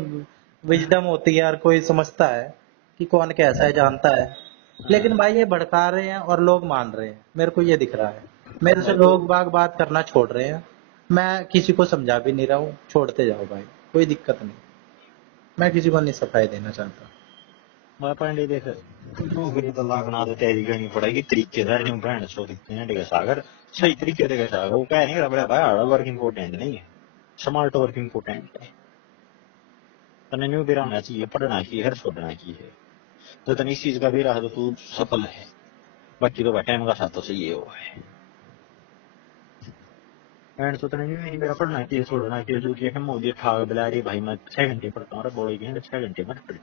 विजडम होती है यार, कोई समझता है कि कौन कैसा है जानता है। लेकिन भाई ये भड़का रहे हैं और लोग मान रहे हैं, मेरे को ये दिख रहा है। मेरे से भाई को लोग बाग बात करना छोड़ रहे हैं। मैं किसी को समझा भी नहीं रहा हूँ, छोड़ते जाओ भाई, कोई दिक्कत नहीं। मैं किसी को नहीं सफाई देना चाहता। मैं पांडे देख नौकरी तो लागना तो तैयारी करनी पड़ेगी तरीकेदार नहीं बहन सो दिखते हैं ठीक सागर सही तरीके से सागर वो कह नहीं रहा बड़ा भाई हार्ड वर्क इम्पोर्टेंट नहीं है, स्मार्ट वर्क इम्पोर्टेंट है। तने न्यू भी रहना चाहिए, पढ़ना चाहिए, हर छोड़ना चाहिए। तो तने इस चीज का भी रहा तो तू सफल है। बाकी तो टाइम का साथ तो सही है वो है। एंड तो तने नहीं मेरा पढ़ना चाहिए, छोड़ना चाहिए, जो कि हम मोदी ठाक बिला रही भाई मैं 6 घंटे पढ़ता हूँ, बोले कि 6 घंटे मत पढ़,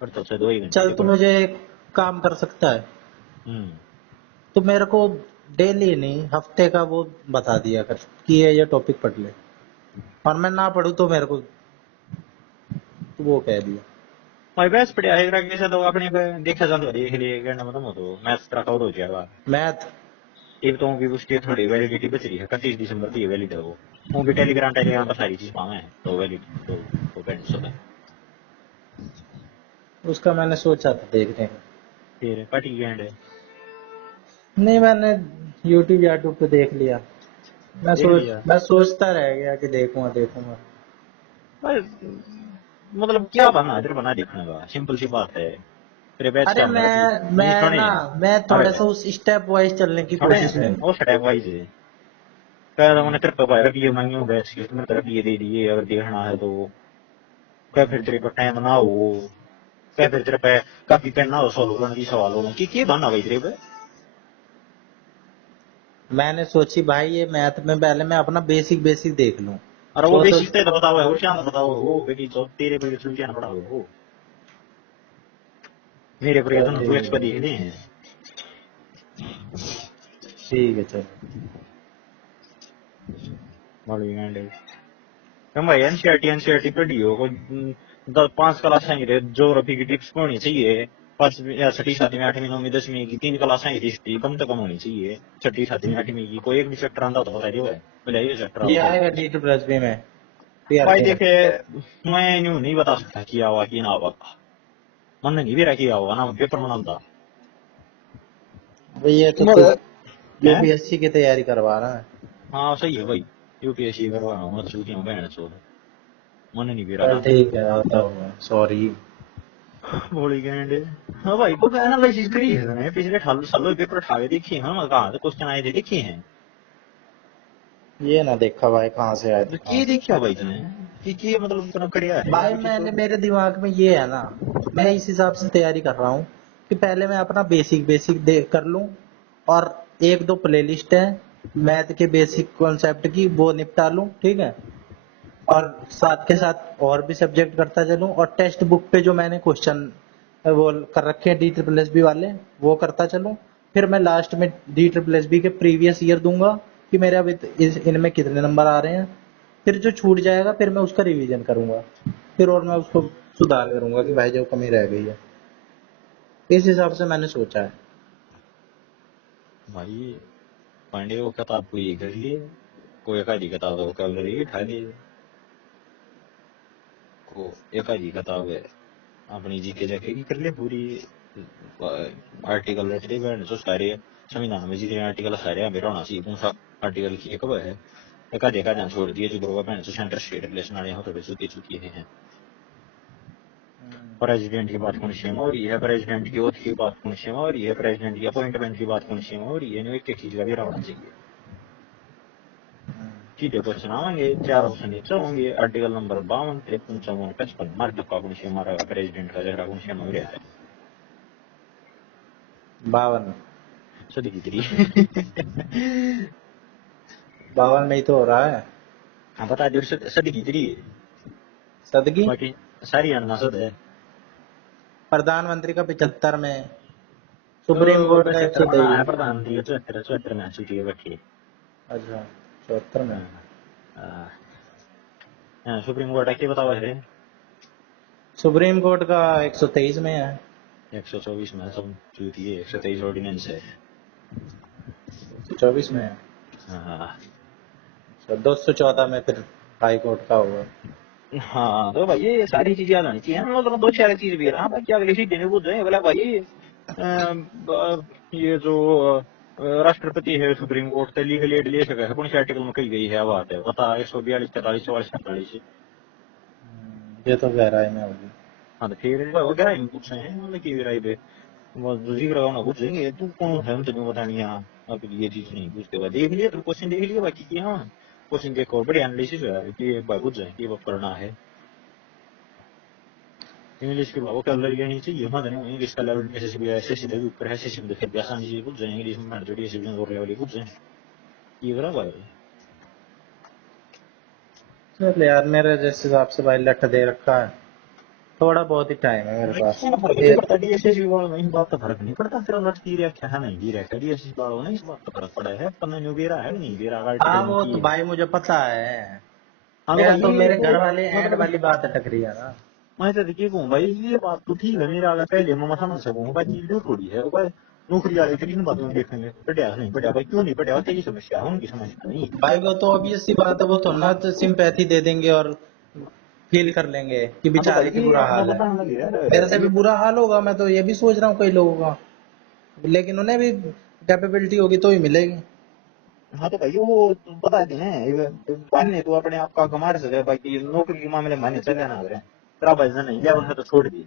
पढ़ता तो 2 ही घंटे चल के तू पढ़। मुझे एक काम कर सकता है। हम्म। तो मेरे को डेली नहीं हफ्ते का वो बता दिया कर कि ये टॉपिक पढ़ ले, और मैं ना पढ़ूं तो मेरे को तो वो कह दिया। भाई बेस पढ़िया है के साथ अपने देखा जाता है देख लिए कहना मतलब तो मैथ्स का कवर हो जाएगा। मैथ। एक तो भी उसकी थोड़ी वैलिडिटी बच रही है, 31 दिसंबर की वैलिड है वो भी टेलीग्राम पर सारी चीज पावे हैं तो वैलिड तो पेंट होता है। उसका मैंने सोचा था देखने का। फिर पटी एंड नहीं मैंने यूट्यूब याट्यूब पे देख लिया। देख लिया। मैं सोचता रह गया कि देखूंगा देखूंगा। भाई मतलब क्या बना इधर बना देखने का, सिंपल सी बात है। तेरे बैच अरे का अंदर की नहीं मैं सुने। ना मैं अरे थोड़ा सा उस स्टेप वाइज चलने की सुने कोशिश में। वो स्टेप वाइज है। कह रहा मैंने तेरे को भाई रखिए मांगी हूँ बैच की, तुम्हें तरफ ये दे दिए अगर देखना है तो। क्या फिर तेरे को टाइम ना हो, क्या फिर तेरे पे काफी पेन ना हो सॉल्व करने की सवालों की बना भाई तेरे पे। मैंने सोची भाई ये मैथ में पहले मैं अपना बेसिक बेसिक देख लूं। अरे वो वो तो बेसिक तो बताओ है, वो क्या बताओ वो बेटी तो तेरे पे सुन क्या पड़ा वो मेरे पर चल तो ठीक तू है एक्सपर्ट देखने हैं। ठीक है चल। बड़ी एंड हम भाई एनसीईआरटी पढ़ी हो कोई 5 क्लास है ज्योग्राफी की टिप्स होनी चाहिए। 5वीं या 6वीं 7वीं 8वीं 9वीं 10वीं की 3 क्लास है हिस्ट्री कम से कम होनी चाहिए। 6वीं 7वीं 8वीं की कोई एक भी चैप्टर आंदा तो बता दियो है बोले ये चैप्टर ये आता आएगा हो। D2+B में भाई PRK में। देखे मैं यूं नहीं बता सकता किया हुआ कि ना हुआ, मन नहीं भी रहा किया हुआ ना पेपर बनाता भाई ये तो तू मगर है। UPSC की तैयारी करवा रहा है। हाँ सही है भाई, यूपीएससी करवाना मत सूखी बहन छोड़, मन नहीं भी चल रहा। ठीक है आता हूँ सॉरी। बोली कैंडे। हाँ भाई को एनालिसिस करी है मैंने पिछले सालों पेपर उठा के देखे हैं ना, कहाँ से क्वेश्चन आए थे देखे हैं। ये ना देखा भाई कहाँ से आया था तो कहाँ ये से। देखा भाई तूने कि मतलब इतना कड़िया है भाई बेटी तो। मैंने मेरे दिमाग में ये है ना, मैं इस हिसाब से तैयारी कर रहा हूँ कि पहले मैं अपना बेसिक बेसिक दे कर लूँ, और एक दो प्लेलिस्ट है मैथ के बेसिक कॉन्सेप्ट की वो निपटा लूँ, ठीक है। और साथ के साथ और भी सब्जेक्ट करता चलूं, और टेक्स्ट बुक पे जो मैंने क्वेश्चन वो कर रखे हैं डी ट्रिपल एस बी वाले, वो करता चलूं। फिर मैं लास्ट में डी ट्रिपल एस बी के प्रीवियस ईयर दूंगा कि मेरे अभी इनमें कितने नंबर आ रहे हैं। फिर जो छूट जाएगा फिर मैं उसका रिवीजन करूंगा, फिर और मैं उसको सुधार करूंगा कि भाई जो कमी रह गई है। इस हिसाब से मैंने सोचा है। भाई पांडे को किताब को ये कर लिए, कोई एक आधी किताब है वो कल रही उठा लिए, को एक आधी किताब है अपनी जीके जाके की कर ले पूरी। आर्टिकल रट ले बैठ जो सारे संविधान में जितने आर्टिकल सारे मेरा होना चाहिए, कौन सा आर्टिकल की कब है एक आधे का छोड़ दिए जो ग्रोवर बहन जो सेंटर स्टेट रिलेशन वाले हो थोड़े चुकी चुकी हैं। प्रेसिडेंट की बात कौन सी हो रही है, प्रेसिडेंट की ओथ की बात कौन सी हो रही है, प्रेसिडेंट की अपॉइंटमेंट की बात कौन सी हो रही है, एक एक चीज का भी रहना चाहिए। सीधे क्वेश्चन आएंगे, चार ऑप्शन नीचे होंगे, आर्टिकल नंबर 52 53 54 55 मार्क का कौन सी हमारा प्रेसिडेंट का जगह कौन सी हो रहा है 52। सदी की तेरी 52 में ही तो हो रहा है। हाँ बता दो सदी की तेरी सदगी बाकी सारी अन्ना सद है। प्रधानमंत्री का 75 में, तो सुप्रीम कोर्ट का वैसे तेरा बना है 123। प्रधानमंत्री 74 74 में छुट्टी है बैठी। अच्छा, 74 में। सुप्रीम कोर्ट है क्या बताओ है सुप्रीम कोर्ट का 123 में है। 124 में सब छुट्टी है, 123 ऑर्डिनेंस है। 124 में है। हाँ 214 में फिर हाई कोर्ट का होगा। हाँ तो भाई ये सारी चीजें याद आनी चाहिए हम लोग दो चार चीज भी है हाँ भाई क्या अगली चीज देने को जाए बोला भाई ये जो राष्ट्रपति है सुप्रीम कोर्ट से लीगल एड ले सका है कौन से आर्टिकल में कही गई है बात है बता 142 43 44 47। ये तो गहराई में होगी। हाँ तो फिर वो क्या है पूछ रहे हैं मतलब की गहराई पे बस जिक्र होना पूछेंगे तू कौन है हम तुम्हें बतानी यहाँ अब ये चीज नहीं पूछते बाद देख लिया तुम क्वेश्चन देख लिया बाकी की हाँ क्वेश्चन देखो बड़ी एनालिसिस है कि एक बार पूछ जाए कि वो करना है इंग्लिश के वो कर लेनी नहीं चाहिए हाँ नहीं इंग्लिश का लेवल एसएससी भी एसएससी से ऊपर है एसएससी में तो फिर भी आसानी से पूछ जाए इंग्लिश में थोड़ी एसएससी और लेवल पूछ जाए ये करा भाई चल यार, मेरे जिस हिसाब से भाई लठ दे रखा है, थोड़ा बहुत ही टाइम है मेरे पास। इसमें फर्क नहीं पड़ता डीएसएससी वालों में इस बात का फर्क नहीं पड़ता फिर अलग की रखा है नहीं दी रखा डीएसएससी वालों ने इस बात का फर्क पड़ा है पन्ना न्यू दे रहा है नहीं दे रहा हाँ आर्टिकल में वो की तो है। भाई मुझे पता है। हाँ तो मेरा भाई तो ये मेरे तो घर वाले एंड मतलब वाली बात अटक रही है ना। मैं तो देखिए कहूँ भाई ये बात तो ठीक है मेरा अगर पहले मैं समझ सकूँ भाई ये जो थोड़ी है भाई नौकरी वाले फिर इन बातों में देखेंगे पढ़ा नहीं पढ़ा भाई क्यों नहीं पढ़ा तेरी समस्या है उनकी समस्या नहीं। भाई वो तो ऑब्वियस सी बात है, वो तो ना तो सिंपैथी दे देंगे और फील कर लेंगे कि हाँ तो बेचारे भाई की ये बुरा अपना हाल है। बताने लगे मेरे से यार भी ये बुरा हाल होगा, मैं तो ये भी सोच रहा हूँ कई लोगों का, लेकिन उन्हें भी कैपेबिलिटी होगी तो ही मिलेगी। हाँ तो भाई वो बता दें मान्य तो अपने आप का कमा सके बाकी नौकरी के मामले में मान्य चले ना करें तेरा भाई नहीं लिया बंदा तो छोड़ दी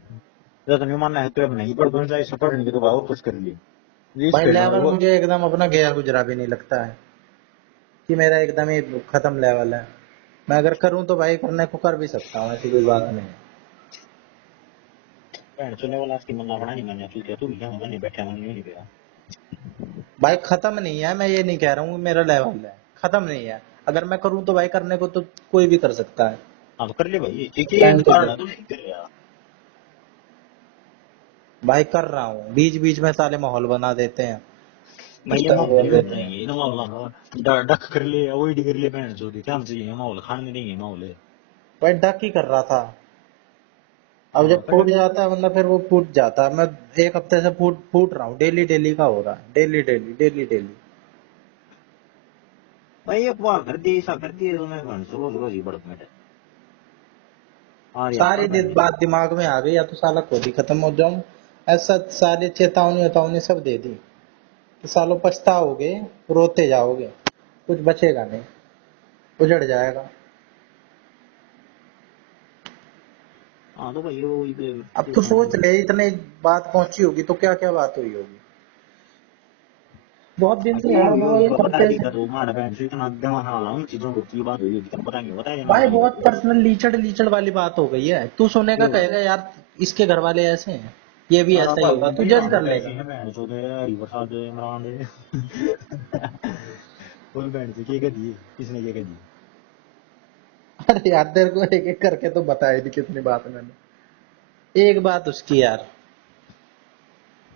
जब नहीं मानना है तो अब नहीं पढ़ बन जाए इसे पढ़ने की तो और कुछ कर ली इस भाई फील्ड में लेवल वो मुझे एकदम अपना गया गुजरा भी नहीं लगता है कि मेरा एकदम ही खत्म लेवल है। मैं अगर करूँ तो भाई करने को कर भी सकता हूँ, ऐसी कोई बात नहीं है। भैन सुनने वाला की मन्ना बना नहीं मान्य तू भी यहाँ नहीं बैठा मन नहीं गया। भाई खत्म नहीं है, मैं ये नहीं कह रहा हूँ मेरा लेवल है, खत्म नहीं है। अगर मैं करूँ तो भाई करने को तो कोई भी कर सकता है। हाँ तो कर ले भाई ठीक है टाइम ये टू कारण टाइम है तू नहीं कर रहा। भाई कर रहा हूँ, बीच बीच में साले माहौल बना देते हैं, भैया डिस्टर्ब माहौल कर नहीं देते बनता हैं। है ये ना माहौल डक कर ले अवॉइड कर ले भैन चोदी क्या चाहिए माहौल खाने में नहीं है माहौल है। भाई डक ही कर रहा था। अब हाँ जब कर फूट ले जाता है मतलब फिर वो फूट जाता है। मैं एक हफ्ते से फूट फूट रहा हूँ, डेली डेली का हो रहा है, डेली डेली डेली डेली। भाई अफवाह कर दी ऐसा कर दिए तो मैं भैन चो रोज रोज ही बढ़त में आ रहा सारी पता नहीं बात दिमाग में आ गई, या तो साला खुद ही खत्म हो जाऊं। ऐसा सारी चेतावनी वेतावनी सब दे दी कि सालों पछताओगे, रोते जाओगे, कुछ बचेगा नहीं, उजड़ जाएगा। हाँ तो भाई वो अब तो सोच ले, इतने बात पहुंची होगी तो क्या क्या बात हुई होगी। बहुत दिन से यार वो ये बता करते दी था तो मारा बहन से इतना दिमाग ना लाऊं चीजों को की बात हुई होगी तुम पता नहीं बताया ना भाई, बताने बहुत का पर्सनल लीचड़ लीचड़ वाली बात हो गई है। तू सुनेगा क्यों कहेगा यार इसके घर वाले ऐसे हैं, ये भी हाँ ऐसा ही भाई होगा, तू नहीं जज मानो कर कैसी लेगा। है बहन चो दे हरिप्रसाद इमरान दे बोल बहन से क्या कर दिए किसने क्या कर दिए अरे यार तेरे को एक एक करके तो बताई दी कितनी बात मैंने। एक बात उसकी यार,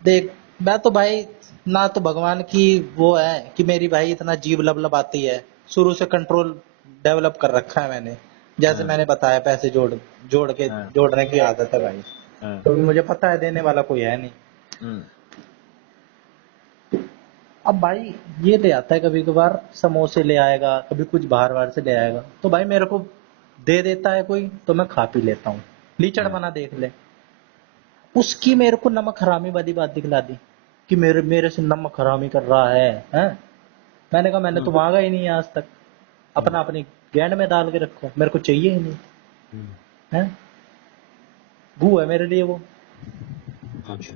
देख, मैं तो भाई, ना तो भगवान की वो है कि मेरी भाई इतना जीभ लबलबाती है। शुरू से कंट्रोल डेवलप कर रखा है मैंने। जैसे हाँ मैंने बताया, पैसे जोड़ के हाँ जोड़ने की आदत है भाई। हाँ। तो मुझे पता है देने वाला कोई है नहीं। हम्म अब भाई ये ले आता है कभी कभार, समोसे ले आएगा, कभी कुछ बाहर बाहर से ले आएगा, तो भाई मेरे को दे देता है कोई, तो मैं खा पी लेता हूँ। लीचड़ हाँ बना देख ले। उसकी मेरे को नमक हरामी वाली बात दिखला दी कि मेरे मेरे से नमक हरामी कर रहा है, हैं? मैंने कहा मैंने तो हम्म मांगा ही नहीं है आज तक। हम्म अपना अपनी गैंड में डाल के रखो, मेरे को चाहिए ही नहीं। हम्म। है, गू है मेरे लिए वो। अच्छा।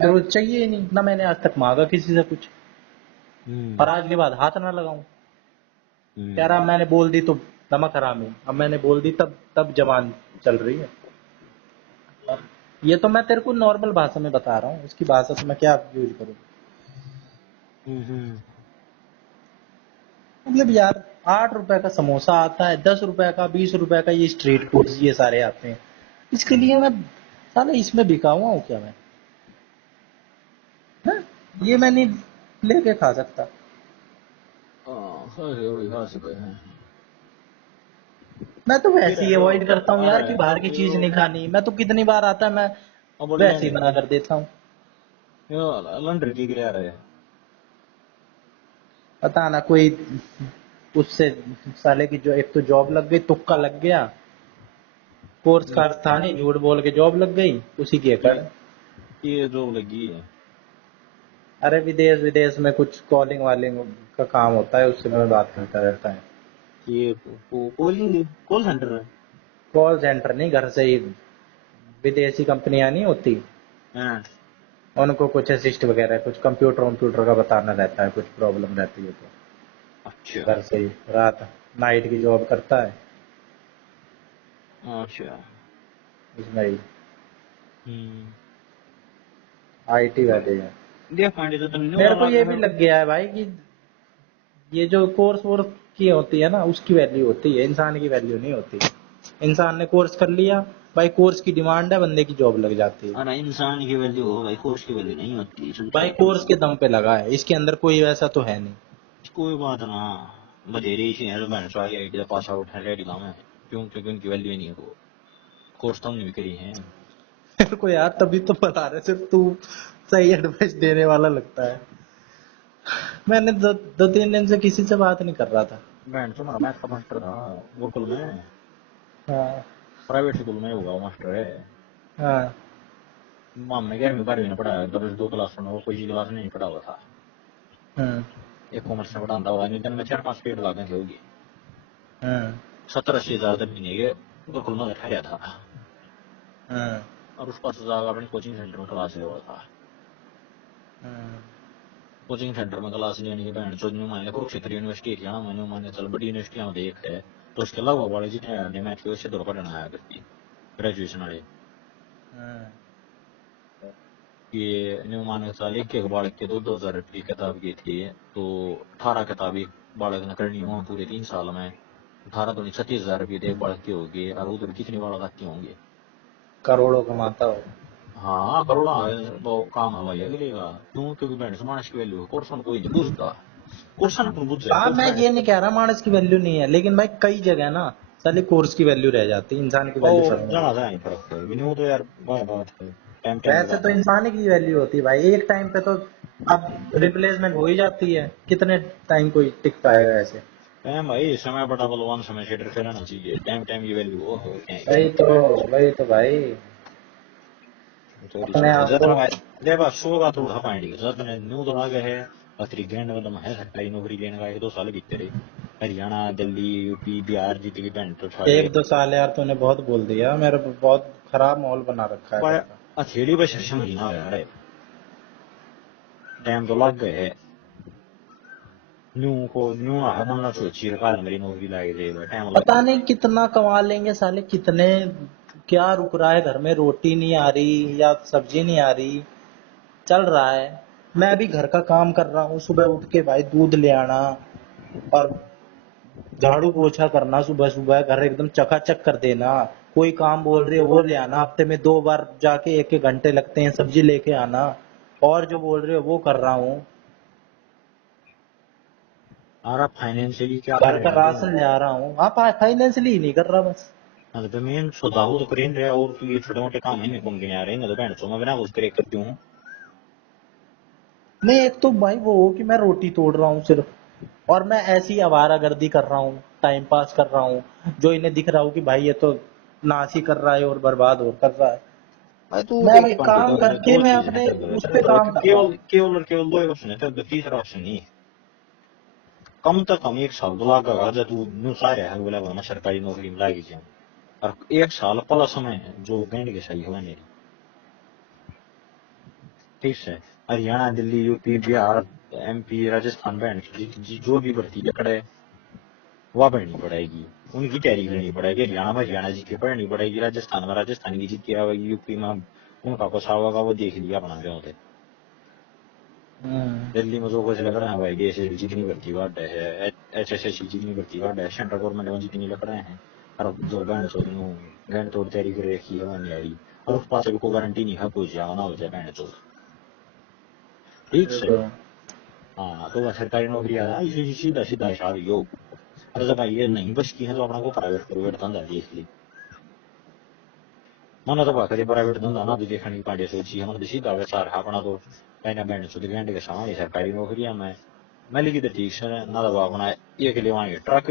मेरे को चाहिए ही नहीं ना, मैंने आज तक मांगा किसी से कुछ। और हम्म आज के बाद हाथ ना लगाऊं। कह हम्म रहा मैंने बोल दी तो नमक हरामी, अब मैंने बोल दी तब तब जबान चल रही है। ये तो मैं तेरे को नॉर्मल भाषा में बता रहा हूँ, उसकी भाषा तो मैं क्या यूज करूँ। हम्म। मतलब यार, 8 रुपए का समोसा आता है, 10 रुपए का, 20 रुपए का ये स्ट्रीट फूड्स ये सारे आते हैं। इसके लिए मैं साला इसमें बिका हुआ हूँ क्या मैं? हैं? ये मैं नहीं लेके खा सकता। हाँ खा वही खा सके हैं। मैं तो फिर वैसे है ही तो अवॉइड करता हूँ यार कि अरे बाहर की चीज नहीं खानी। मैं तो कितनी बार आता है, मैं अब बोल वैसे ही जाएंगे मना कर देता हूँ। ये लंडर की गिरा रहे हैं। पता ना कोई उससे साले की जो एक तो जॉब लग गई, तुक्का लग गया। कोर्स का था नहीं, झूठ बोल के जॉब लग गई उसी की एकड़। ये जो लगी है अरे विदेश विदेश में कुछ कॉलिंग वालिंग का काम होता है, उससे मैं बात करता रहता है। ये कॉलिंग कॉल सेंटर है। कॉल सेंटर नहीं, घर से ही। विदेशी कंपनियां नहीं होती, हाँ उनको कुछ असिस्ट वगैरह, कुछ कंप्यूटर वम्प्यूटर का बताना रहता है, कुछ प्रॉब्लम रहती है अच्छा तो घर से ही रात नाइट की जॉब करता है अच्छा। उसमें ही। हम्म। आईटी वाले हैं। देख पांडे तो तुमने मेरे वो को लगा ये भी है। लग गया है भाई कि ये जो कोर्स वोर्स की होती है ना, उसकी वैल्यू होती है, इंसान की वैल्यू नहीं होती। इंसान ने कोर्स कर लिया भाई, कोर्स की डिमांड है, बंदे की जॉब लग जाती है। अरे इंसान की वैल्यू हो भाई, कोर्स की वैल्यू नहीं होती भाई संसार की कोर्स वैल्यू। के दम पे लगा है, इसके अंदर कोई वैसा तो है नहीं। कोई बात ना। बधेरे ही है जो मैंने ट्राई आई पास आउट है रेडी काम है। क्यों क्योंकि उनकी वैल्यू ही नहीं है वो। कोर्स तो हमने भी करी है। मेरे को यार तभी तो बता रहे, सिर्फ तू सही एडवाइस देने वाला लगता है। मैंने 2-3 दिन से किसी से बात नहीं कर रहा था। बैंड तो हमारा मैथ का मास्टर था गुरुकुल में। हाँ प्राइवेट स्कूल में होगा वो मास्टर है। हाँ हमने 11वीं 12वीं में पढ़ाया, दस दो क्लास में वो कोई क्लास नहीं पढ़ा हुआ था। हाँ एक कॉमर्स में पढ़ाता हुआ दिन में 4-5 पीरियड लागे थे होगी। हाँ 70-80 हजार तक महीने के गुरुकुल में ठहरा था। हाँ और उस पास जाकर अपने कोचिंग सेंटर में क्लास ले हुआ था। हाँ। कोचिंग सेंटर में क्लास लेने के बैंड जो मान लिया कुरुक्षेत्र यूनिवर्सिटी है, मैंने मान चल बड़ी यूनिवर्सिटियां देख है। तो उसके अलावा वाले जितने मैथ के उससे दौर पढ़ना आया करती ग्रेजुएशन वाले। हाँ। ये न्यू मान चल एक एक बालक के 2-2 हजार रुपये किताब की थी। तो 18 किताबें बालक ने करनी हो पूरे 3 साल में। 18 तो 36 हजार रुपये एक बालक की होगी, और उधर कितनी बालक आती होंगे। करोड़ों कमाता हो। हाँ करोड़ा वो काम है भाई अगले का। क्यों क्योंकि बैंड समाज की वैल्यू कोर्सन कोई नहीं पूछता। कोर्सन कौन पूछ जाए हाँ, कोर्स मैं बैंड। ये नहीं कह रहा मानस की वैल्यू नहीं है, लेकिन भाई कई जगह ना साले कोर्स की वैल्यू रह जाती है, इंसान की ओ वैल्यू कम हो जाना जाती जाए फर्क है नहीं वो तो यार बात है। टाइम है। टाइम वैसे तो लगाता है। इंसान ही की वैल्यू होती है भाई, एक टाइम पे तो अब रिप्लेसमेंट हो ही जाती है, कितने टाइम कोई टिक पाएगा ऐसे। टाइम भाई समय बड़ा बलवान समय शेटर रहना चाहिए। टाइम टाइम की वैल्यू हो क्या है। वही तो, वही तो भाई। चोरी अपने चोरी आप जरा को। भाई देखा शो का तो उठा पाएंगे जब ने न्यू तो आगे है। असली गैंड मतलब है सरकारी नौकरी लेने का 1-2 साल भीतर है। हरियाणा दिल्ली यूपी बिहार जीत की बैंड तो छाड़े। 1-2 साल यार तूने बहुत बोल दिया, मेरे को बहुत खराब माहौल बना रखा है पर घर का। अथेड़ी बस महीना यार टाइम तो लग गए। न्यू को न्यू हमारा सोचिए काल मेरी नौकरी लग गई टाइम लग। पता नहीं कितना कमा लेंगे साले, कितने, क्या रुक रहा है घर में, रोटी नहीं आ रही या सब्जी नहीं आ रही, चल रहा है। मैं भी घर का काम कर रहा हूँ, सुबह उठ के भाई दूध ले आना, और झाड़ू पोछा करना, सुबह सुबह घर एकदम चकाचक कर देना, कोई काम बोल रहे हो वो ले आना, हफ्ते में 2 बार जाके 1-1 घंटे लगते हैं सब्जी लेके आना, और जो बोल रहे हो वो कर रहा हूँ, और आप फाइनेंशियली क्या घर कर का रहे हैं? राशन ले आ रहा हूँ। हाँ, फाइनेंशियली ही नहीं कर रहा बस। मतलब तो मेन सुधारू तो कर ही नहीं रहा, और तू ये छोटे मोटे काम ही नहीं घूम के आ रहे हैं, तो बहन चो मैं बिना कुछ करे करती हूँ। नहीं, एक तो भाई वो हो कि मैं रोटी तोड़ रहा हूँ सिर्फ, और मैं ऐसी आवारागर्दी कर रहा हूँ, टाइम पास कर रहा हूँ, जो इन्हें दिख रहा हो कि भाई ये तो नाश ही कर रहा है और बर्बाद और कर रहा है। भाई तू मैं देख भाई पंडित, काम करके दो मैं चीजें हैं अपने तेरे उस पे को, काम कर रहा केवल हूँ। केवल और केवल दो ऑप्शन है तेरे को, तीसरा ऑप्शन नहीं है। कम से कम 1 साल तो लगा जब तू न्यू सारे है बोला मैं सरकारी नौकरी में लागी जाऊँ, और 1 साल प्लस में जो गैंड के सही हुआ मेरी, ठीक है। Haryana, Delhi, UP, Bihar, MP, Rajasthan, band जो भी भर्ती पड़े वह पढ़नी पड़ेगी, उनकी तैयारी करनी पड़ेगी। हरियाणा में हरियाणा जी की पढ़नी पड़ेगी, राजस्थान में राजस्थान की जी की आवेगी, यूपी में उनका कुछ आवेगा, वो देख लिया अपना क्या होते। हम्म। दिल्ली में जो कुछ लग रहा है भाई, देश जितनी भर्ती बढ़ है, HSSC जितनी भर्ती बढ़ है, सेंट्रल गवर्नमेंट में जितनी लग रहे हैं, और जो बैंड चोद बैंड तोड़ तैयारी कर रखी है नहीं आई, और उस पास को गारंटी नहीं है कुछ जाओ ना हो जाए बैंड चोद, ठीक ये से। तो हाँ तो वह सरकारी नौकरी आ रहा है, सीधा सीधा हिसाब यो। अरे जब ये नहीं बचती है तो अपना को प्राइवेट प्राइवेट धंधा है इसलिए मन तो बात प्राइवेट धंधा ना देखने पाड़े सोची हम सीधा विचार है अपना तो कहना बैंड चोद घंटे के सामने सरकारी नौकरियां में मैं लिखी तो ठीक से ना तो अपना एक ले वहां ट्रक,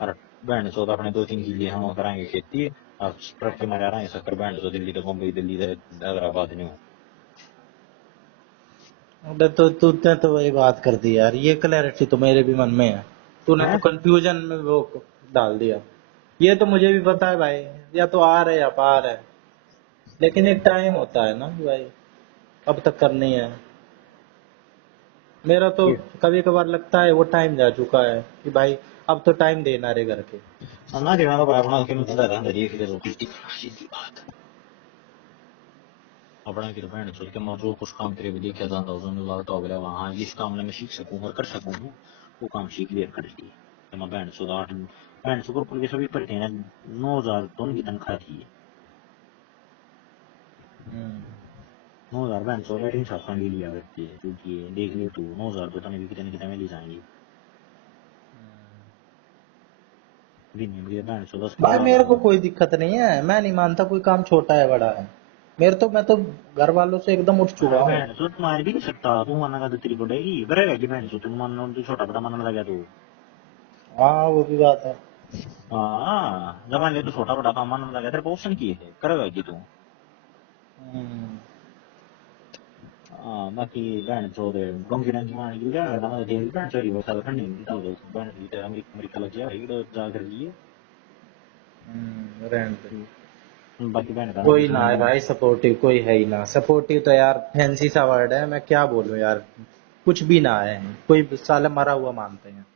और बैंड चौथ अपने 2-3 किले हम कराएंगे खेती, और ट्रक के मारे आ रहे हैं शक्कर बैंड चो दिल्ली तो मुंबई, दिल्ली से हैदराबाद नहीं। अबे तो तूने तो वही बात कर दी यार, ये क्लैरिटी तो मेरे भी मन में है, तूने तो है कंफ्यूजन में वो डाल दिया। ये तो मुझे भी पता है भाई, या तो आर है या पार है, लेकिन एक टाइम होता है ना कि भाई अब तक करनी है। मेरा तो ये कभी कभार लगता है वो टाइम जा चुका है कि भाई अब तो टाइम देना रे घर के। ना देना तो अपना क्यों धंधा धंधा देख ले, तो सीधी बात अपना की बैंड चोद के जो कुछ काम तेरे भी देखा जाता हो जो लगता हो गया वहाँ इस काम में मैं सीख सकूँ और कर सकूँ, वो काम सीख लिया कर लिए। तो मैं बैंड चोद 8 बैंड चोद पुल के सभी पढ़ते हैं 9,000 तो उनकी तनख्वाह थी। हम्म। 9,000 बैंड चोद रेटिंग छापा भी लिया करती है, क्योंकि देख लियो तू 9,000 तो तने भी कितने कितने में ली जाएंगी दिन में बैंड चोद 10 भाई मेरे को 12,000। कोई दिक्कत नहीं है, मैं नहीं मानता कोई काम छोटा है बड़ा है। मैं तो घर वालों से एकदम उठ चुका अरे हूँ। बैंड चोद मार भी नहीं सकता तू, मानेगा तो तेरी पड़ेगी करेगा कि बैंड चोद तुम मानना तो छोटा बड़ा मानने लगा तू। हाँ वो भी बात है। हाँ जब मान ले तो छोटा बड़ा काम मानने लगा तेरे को ऑप्शन की है करेगा कि तू। हम्म। हाँ बाकी बैंड चोद गंगी रंग मान लिया ना दे बैंड चोरी वो साल खंडी तो बैंड ली अमेरिका अमेरिका लग गया इधर जा कर लिए। रहने दे। बाकी बैंड का कोई ना है ना भाई सपोर्टिव, कोई है ही ना सपोर्टिव, तो यार फैंसी सा वर्ड है, मैं क्या बोलूं यार। कुछ भी ना है, कोई साले मरा हुआ मानते हैं।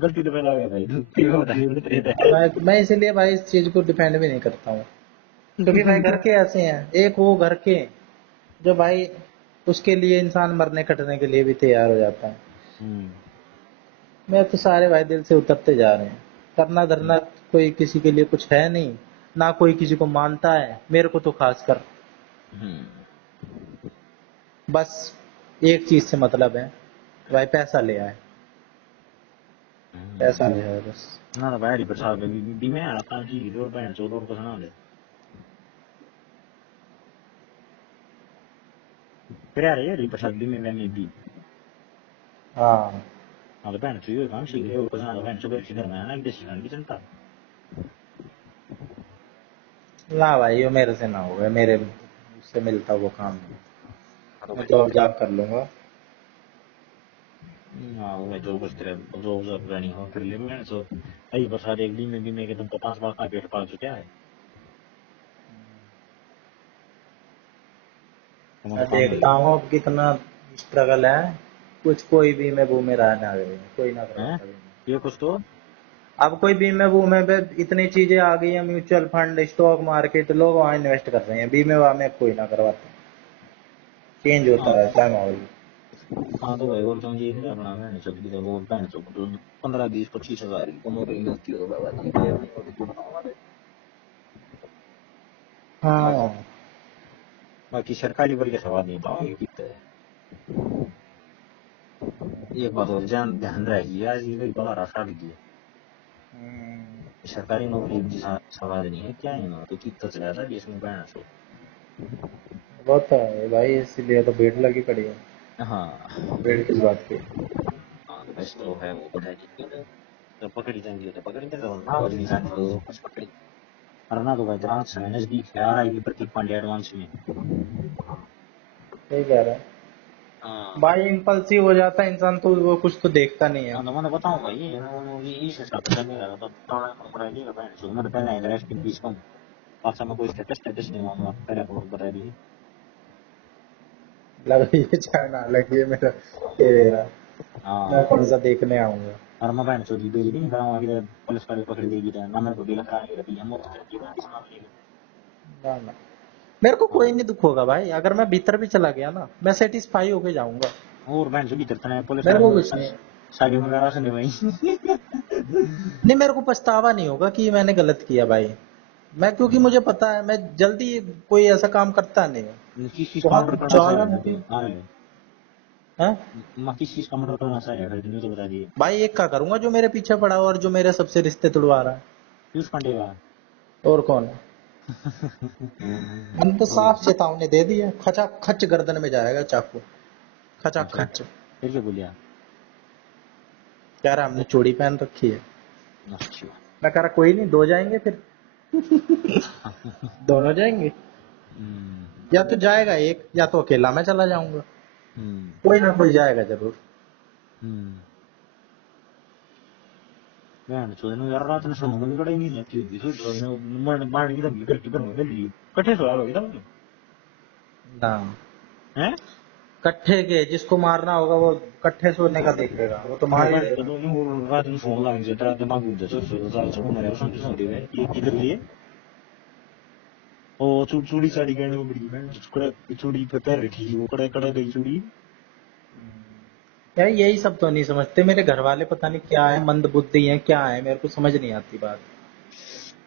गलती तो पहला हो गया भाई क्यों बताइए। मैं इसीलिए भाई इस चीज को डिफेंड भी नहीं करता हूँ, क्योंकि भाई घर के ऐसे हैं, एक वो घर के जो भाई उसके लिए इंसान मरने कटने के लिए भी तैयार हो जाता है। मैं तो सारे भाई दिल से उतरते जा रहे हैं, करना धरना कोई किसी के लिए कुछ है नहीं, ना कोई किसी को मानता है, मेरे को तो खासकर बस एक चीज से मतलब है, भाई पैसा ले आए, पैसा ले आए बस। ना ना भाई प्रसाद भी मैं आता जी जो बैंड चोद और कुछ ना ले फिर यार ये प्रसाद भी मैं भी। हाँ हाँ तो बैंड चोद काम सीख रहे हो कुछ ना, बैंड चोद किधर में है ना विदेशी गान की जनता। ना भाई ये मेरे से ना होगा, मेरे उससे मिलता वो काम नहीं। मैं जॉब जॉब कर लूंगा। हाँ वो जो कुछ तेरे जो प्लानिंग हो कर ले मैं सो आई प्रसाद एक दिन में भी मैं के तुमको 5 बार का पेट पाल चुका है मैं हमारा काम है देखता हूँ अब कितना स्ट्रगल है, कुछ कोई भी में बू में रहने आ गई है, कोई ना हैं करवाता भी नहीं। ये कुछ तो अब कोई बीमे बूमे पे इतनी चीजें आ गई है, म्यूचुअल फंड स्टॉक मार्केट, लोग वहां इन्वेस्ट कर रहे हैं, बीमे वामे कोई ना करवाते, चेंज होता हाँ रहता है माहौल। हाँ तो भाई और तुम ये नहीं अपना मैंने चल की वो भैन चो 15-20-25 हज़ार की नौकरी मिलती हो बाबा जी क्या नहीं होती क्यों हमारे बाकी हाँ बाकी सरकारी पर के सवाल नहीं पाओगे कितने एक बात और ध्यान ध्यान रहेगी यार ये भी बड़ा रास्ता भी है सरकारी नौकरी की सवाल नहीं है क्या है ना तो कितना चला था इसमें भैन चो वो तो है भाई, इसीलिए तो भीड़ लगी पड़ी है। हाँ भीड़ किस बात की? हाँ बस तो है वो पता है कि तो पकड़ी जाएंगी तो पकड़ी जाएंगे ना बदली जाएंगे तो बस पकड़ी और ना तो भाई ब्रांच है नजदीक है आ रही प्रतीक पांडे एडवांस में सही कह रहा है हाँ भाई, इम्पल्सिव हो जाता है इंसान तो वो कुछ तो देखता नहीं है। हाँ तो मैंने बताऊँ भाई ये इस हिसाब से मेरा तो थोड़ा पकड़ा नहीं लगा है मैं तो पहले इंटरेस्ट की फीस कम अच्छा मैं कोई स्टेटस स्टेटस नहीं मांगा पहले आपको बता दीजिए लग ये चाहना लगी है मेरा ये रहा। मैं हाँ कौन सा देखने आऊंगा? और मैं बहन चोरी बेच नहीं गाँव आगे पुलिस वाले पकड़ देगी तो ना मेरे को दिल खा रही है मौत करती है इस मामले में ना ना, मेरे को हाँ कोई नहीं दुख होगा भाई, अगर मैं भीतर भी चला गया ना मैं सेटिस्फाई होके जाऊंगा। और बहन चोरी करता है पुलिस मेरे को वाले कुछ नहीं, साइड में लगा से नहीं भाई नहीं मेरे को पछतावा नहीं होगा कि मैंने गलत किया भाई। मैं, क्योंकि मुझे पता है मैं जल्दी कोई ऐसा काम करता नहीं हूँ। किस चीज का मर्डर बहुत करना ज्यादा चाहिए मेरी हाँ है। माँ किस चीज का मर्डर करना चाहिए फिर नहीं तो बता दिए भाई एक का करूंगा जो मेरे पीछे पड़ा हो और जो मेरे सबसे रिश्ते तुड़वा रहा है। पीयूष पांडे का और कौन है? मैंने तो साफ चेतावनी दे दी है, खचा खच गर्दन में जाएगा चाकू, खचा अच्छा खच। फिर क्या बोलिया कह रहा हमने चूड़ी पहन रखी है। अच्छा मैं कह रहा कोई नहीं, दो जाएंगे फिर, दोनों जाएंगे। हम्म या तो जाएगा एक, या तो अकेला मैं चला जाऊंगा। हम्म कोई ना कोई जाएगा जरूर। हम्म बहन चोद ने यार रात में सोने में भी कड़ी नहीं थी दिसो तो ने मार की धमकी करके पर मिल ली कठे सवाल हो गया था ना, हैं कट्ठे के जिसको मारना होगा वो कट्ठे सोने का देखेगा, वो तो और मार ही बहन देगा। चोद ने वो रात में फोन लगा के तेरा दिमाग घूम जाए सो साल से मेरे सुनते सुनते हुए ये किधर लिए ओ चूड़ी साड़ी कहने को बड़ी बहन कड़े चूड़ी पे पैर रखी वो कड़े कड़े गई चूड़ी यार यही सब तो नहीं समझते मेरे घर वाले, पता नहीं क्या है, मंद बुद्धि है क्या है, मेरे को समझ नहीं आती बात।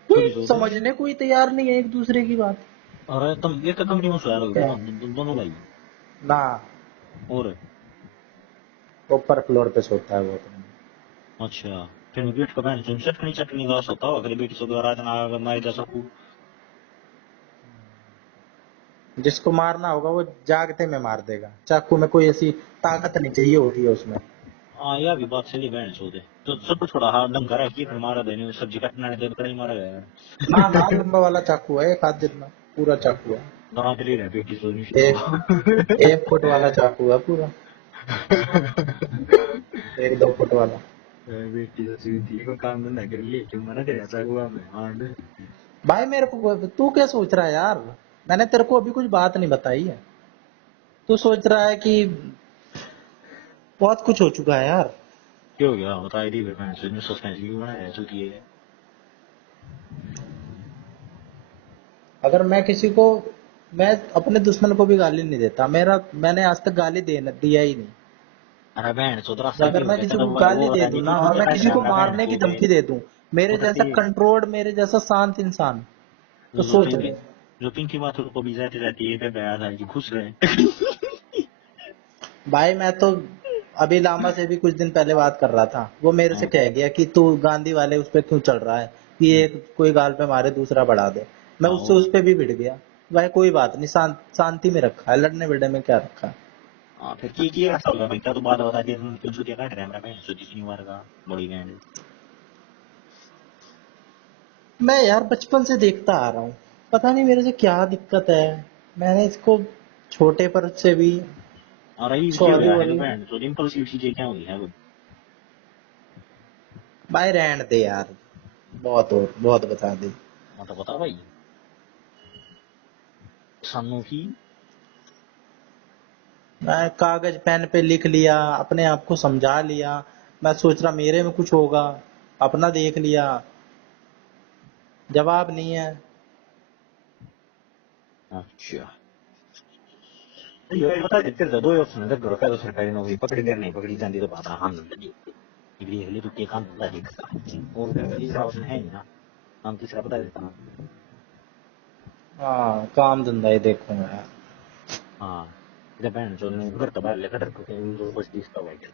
कोई छोटी चोद समझने कोई तैयार नहीं है एक दूसरे की बात। और तुम ये तो कंपनी में सवाल हो क्या? दोनों भाई ना, और ऊपर फ्लोर पे सोता है वो अपने। अच्छा फिर मैं गेट का बहन चोद चटनी चटनी का सकता हो अगर बेटी से रात ना मार जा सकूं जिसको मारना होगा वो जागते में मार देगा, चाकू में कोई ऐसी ताकत नहीं चाहिए होती है उसमें। हाँ यह भी बात सही बहन चोद है तो सब थोड़ा हाँ दम करा कि फिर मारा देने सब्जी काटना दे कड़ी मारा गया ना ना, लंबा वाला चाकू है, एक हाथ जितना पूरा चाकू है। दोनों के लिए रहे बेटी सो एक एक फुट वाला चाकू है पूरा, एक दो फुट वाला। बेटी तो सीधी को काम धंधा कर लिए क्यों मना तेरा चाकू में हाँ भाई मेरे को तू क्या सोच रहा है यार? मैंने तेरे को अभी कुछ बात नहीं बताई है, तू सोच रहा है कि बहुत कुछ हो चुका है यार। क्या हो गया बता दी बहन चोद ने सस्पेंस भी बनाया चुकी है अगर मैं किसी को, मैं अपने दुश्मन को भी गाली नहीं देता, मैंने आज तक गाली दे दिया ही नहीं। अरे बहन चोद रास्ता अगर क्यों हो मैं गया किसी तेरा को गाली वो दे बता दूं दी ना तू और मुझे मैं काट किसी रहा को है बहन मारने की चोद धमकी दे दूं, मेरे वो जैसा करती है कंट्रोल्ड, मेरे जैसा शांत इंसान, तो जो सोच पिंकी ले। जो पिंकी माथुर को भी जाते जाती है पे बया था कि खुश रहे भाई मैं तो अभी लामा से भी कुछ दिन पहले बात कर रहा था, वो मेरे से हाँ कह गया कि तू गांधी वाले उस पे क्यों चल रहा है, कि एक कोई गाल पे मारे दूसरा बढ़ा दे। मैं हाँ उससे उस पे भी भिड़ गया। भाई कोई बात नहीं, शांति में रखा है, लड़ने भिड़ने में क्या रखा है। हाँ फिर की रास्ता होगा भाई क्या तो बात बता दिया क्यों छुट्टियां काट रहे हैं मेरा बहन चोद इतनी बार का बड़ी बहन मैं यार बचपन से देखता आ रहा हूँ, पता नहीं मेरे से क्या दिक्कत है। मैंने इसको छोटे पर से भी और अभी क्या हो सॉरी गया है तो वॉरी। बहन चोद इम्पल्सिव चीजें क्या हुई है वो भाई रहने दे यार, बहुत हो, बहुत बता दी। मतलब बता भाई सानू की मैं कागज पेन पे लिख लिया, अपने आप को समझा लिया, मैं सोच रहा मेरे में कुछ होगा, अपना देख लिया, जवाब नहीं है। अच्छा ये बता देते थे दो ऑप्शन है घर का सरकारी नौकरी पकड़ी देर नहीं पकड़ी जाती तो बात हम डिग्री है तो के काम पता नहीं और तीसरा ऑप्शन है नहीं ना हम तीसरा बता देता हूँ हाँ काम धंधा ही देखूंगा यार। हाँ जब बहन जो घर तो बाहर लेकर तो बस इसका वाइट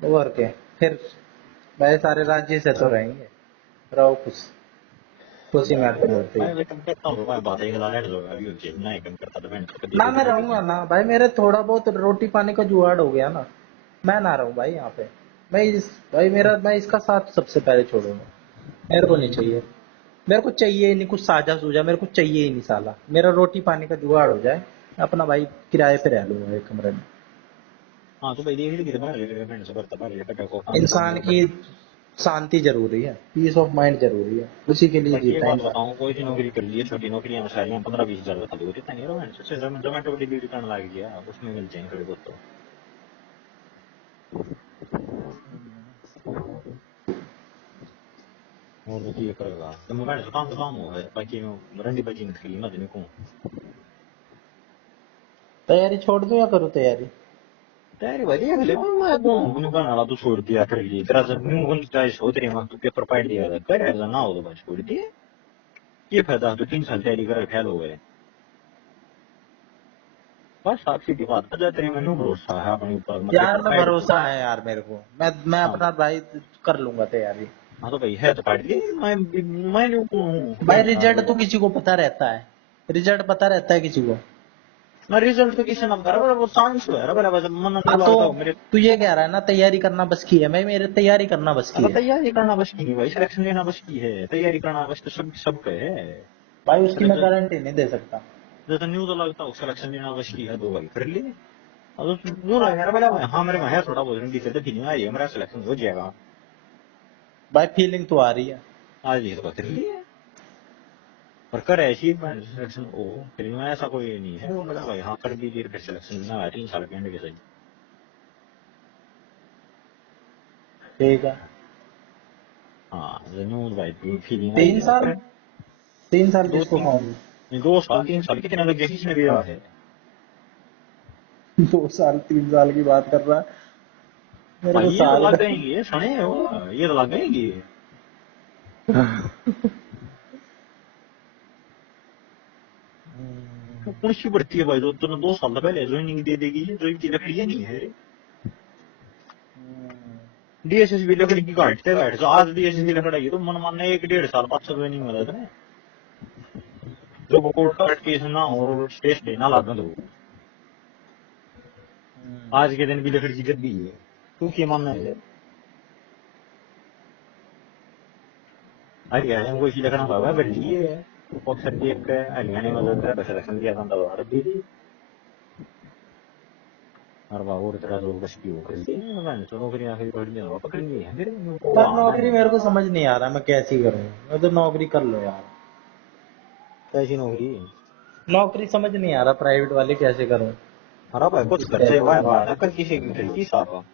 और क्या फिर भाई सारे राज्य से तो रहेंगे रहो खुश खुशी महसूस होती मैं है। लेकिन कहता हूँ मैं बात एक लालेट जो अभी उनसे ना एक करता तो बहन कभी ना मैं देखो रहूंगा ना भाई मेरे थोड़ा बहुत रोटी पानी का जुगाड़ हो गया ना मैं ना रहूं भाई यहाँ पे। भाई मेरा मैं इसका साथ सबसे पहले छोड़ूंगा। मेरे को नहीं चाहिए। मेरे को चाहिए ही नहीं कुछ साझा सूझा मेरे को चाहिए ही नहीं साला मेरा रोटी पानी का जुगाड़ हो जाए अपना भाई किराए पे रह लूंगा एक कमरे में। हाँ तो भाई देख ली बाहर ले बहन से करता बाहर लेकर को काम काम इंसान वो की कर शांति जरूरी है पीस ऑफ माइंड जरूरी है उसी के लिए बाकी एक जीता है बात इंसान। बताऊँ कोई सी नौकरी कर ली है छोटी नौकरियां में सारी 15-20 हजार बता दो इतना नहीं रोहन सबसे जोमेटो की डिलीवरी करने लग गया उसमें मिल जाएंगे थोड़े बहुत तो और तो ये करेगा तो मोबाइल से काम हो है बाकी में रंडी बाजी मत खेली मत देखो तैयारी छोड़ दो या करो तैयारी। तैयारी भाई अगले मैं वो उन्होंने गाना तो छोड़ दिया कर ली तेरा जब न्यू वन चाइस होते रहे तू पेपर पाइट दिया था कर ऐसा ना हो तो बस छोड़ दिए ये फायदा तो 3 साल तैयारी कर फेल हो गए बस आप सीधी बात कर जाते रहे मैंने भरोसा है अपने ऊपर मैं यार पेपर मैं पाइट भरोसा है यार मेरे को मैं हाँ अपना भाई कर लूंगा तैयारी। हाँ तो भाई है तो पाइट दिए मैं भाई हूँ रिजल्ट तो किसी को पता रहता है। रिजल्ट पता रहता है किसी को। मैं रिजल्ट तो किसी ना कर वो सांस है बराबर मन हाँ नहीं तो लगता मेरे तू ये कह रहा है ना तैयारी करना बस की है मैं मेरे तैयारी करना बस की अब है। तैयारी करना बस की नहीं भाई सिलेक्शन लेना बस की है तैयारी करना बस तो सब पे है भाई उसकी मैं सिलेक्शन गारंटी नहीं दे सकता। जैसे न्यू तो लगता हूँ सिलेक्शन लेना बस की है दो भाई कर लिए अब तो जो लग मेरा पहले हाँ मेरे में है थोड़ा बहुत हिंदी से तो फीलिंग आ रही है मेरा सिलेक्शन हो जाएगा भाई फीलिंग तो आ रही है। आज ये तो कर लिए पर कर ऐसी सिलेक्शन ओ फिर में ऐसा कोई नहीं है वो मतलब भाई हाँ कर दीजिए फिर सिलेक्शन ना है 3 साल के एंड के सही ठीक है। हाँ न्यू भाई फीलिंग आई 3 साल है 3 साल दो किसको तीन खाऊंगी। 2 साल 3 साल कितने लग गए किसने भी है 2 साल 3 साल की बात कर रहा है। मेरे भाई को ये तो साल लग का जाएंगे सने ये तो लग जाएंगे कौन सी बढ़ती है भाई तो तुमने 2 साल पहले ज्वाइनिंग दे देगी ज्वाइन की लकड़ी नहीं है डीएसएसबी लकड़ी की घाट से आज डीएसएसबी लकड़ी तो मन मानने 1-1.5 साल 500 ज्वाइनिंग मिला था जो कोर्ट का केस ना हो स्टेज देना लागत हो आज के दिन भी लकड़ी की गद्दी है तू क्या मानना है हरियाणा में कोई सी लकड़ा बाबा बैठी है अक्सर देख के हरियाणा में होता है बस इलेक्शन दिया था दवा दी थी और बाबू तेरा जो बस की वो कर दी मैंने तो नौकरी आखिरी पकड़ लिया पकड़ ली है फिर वो पर आना नौकरी है मेरे को समझ नहीं आ रहा मैं कैसी करूँ। मैं तो नौकरी कर लो यार। कैसी नौकरी नौकरी समझ नहीं आ रहा प्राइवेट वाले कैसे करूँ। हरा भाई कुछ खर्चे हुआ है कल किसी की खरीदी साहब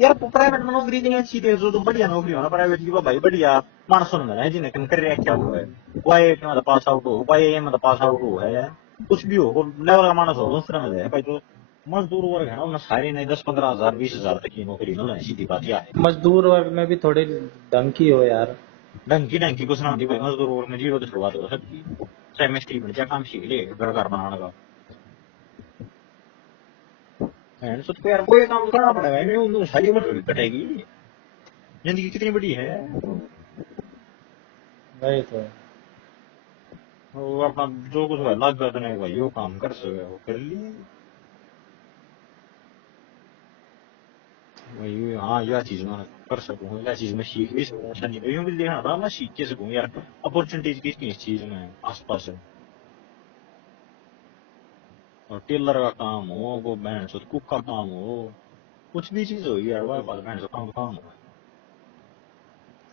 यार प्राइवेट में नौकरी नहीं अच्छी थी जो तो बढ़िया नौकरी हो ना प्राइवेट की वो भाई बढ़िया मानसून में है जिन्हें कर रहा क्या हुआ है वाई में मतलब पास आउट हो वाई में पास आउट हो है कुछ भी हो लेवल का मानस हो दूसरा में है भाई तो मजदूर वर्ग है ना उन्हें सारी नहीं 10-15 हजार 20 हजार तक की नौकरी मिल सीधी बात यह है मजदूर वर्ग में भी थोड़े ढंग की हो यार। ढंग की कुछ ना होती भाई मजदूर वर्ग में जीरो तो शुरुआत हो सकती चाहे मिस्त्री बन चाहे काम सीख ले घर बनाने का सबको यार कोई काम करना पड़ेगा सारी मजदूरी कटेगी जिंदगी कितनी बड़ी है वही तो। वो अपना जो कुछ है लग गया तो भाई वो काम कर सके वो कर लिए वही हाँ यह चीज मैं कर सकूँ यह चीज मैं सीख भी सकूँ ऐसा नहीं यूं भी देखना पड़ा मैं सीख के सकूँ यार अपॉर्चुनिटीज किसकी इस चीज में आसपास है और टेलर का काम हो वो बहन से कुक का काम हो कुछ भी चीज हो यार वह बात बहन से काम हो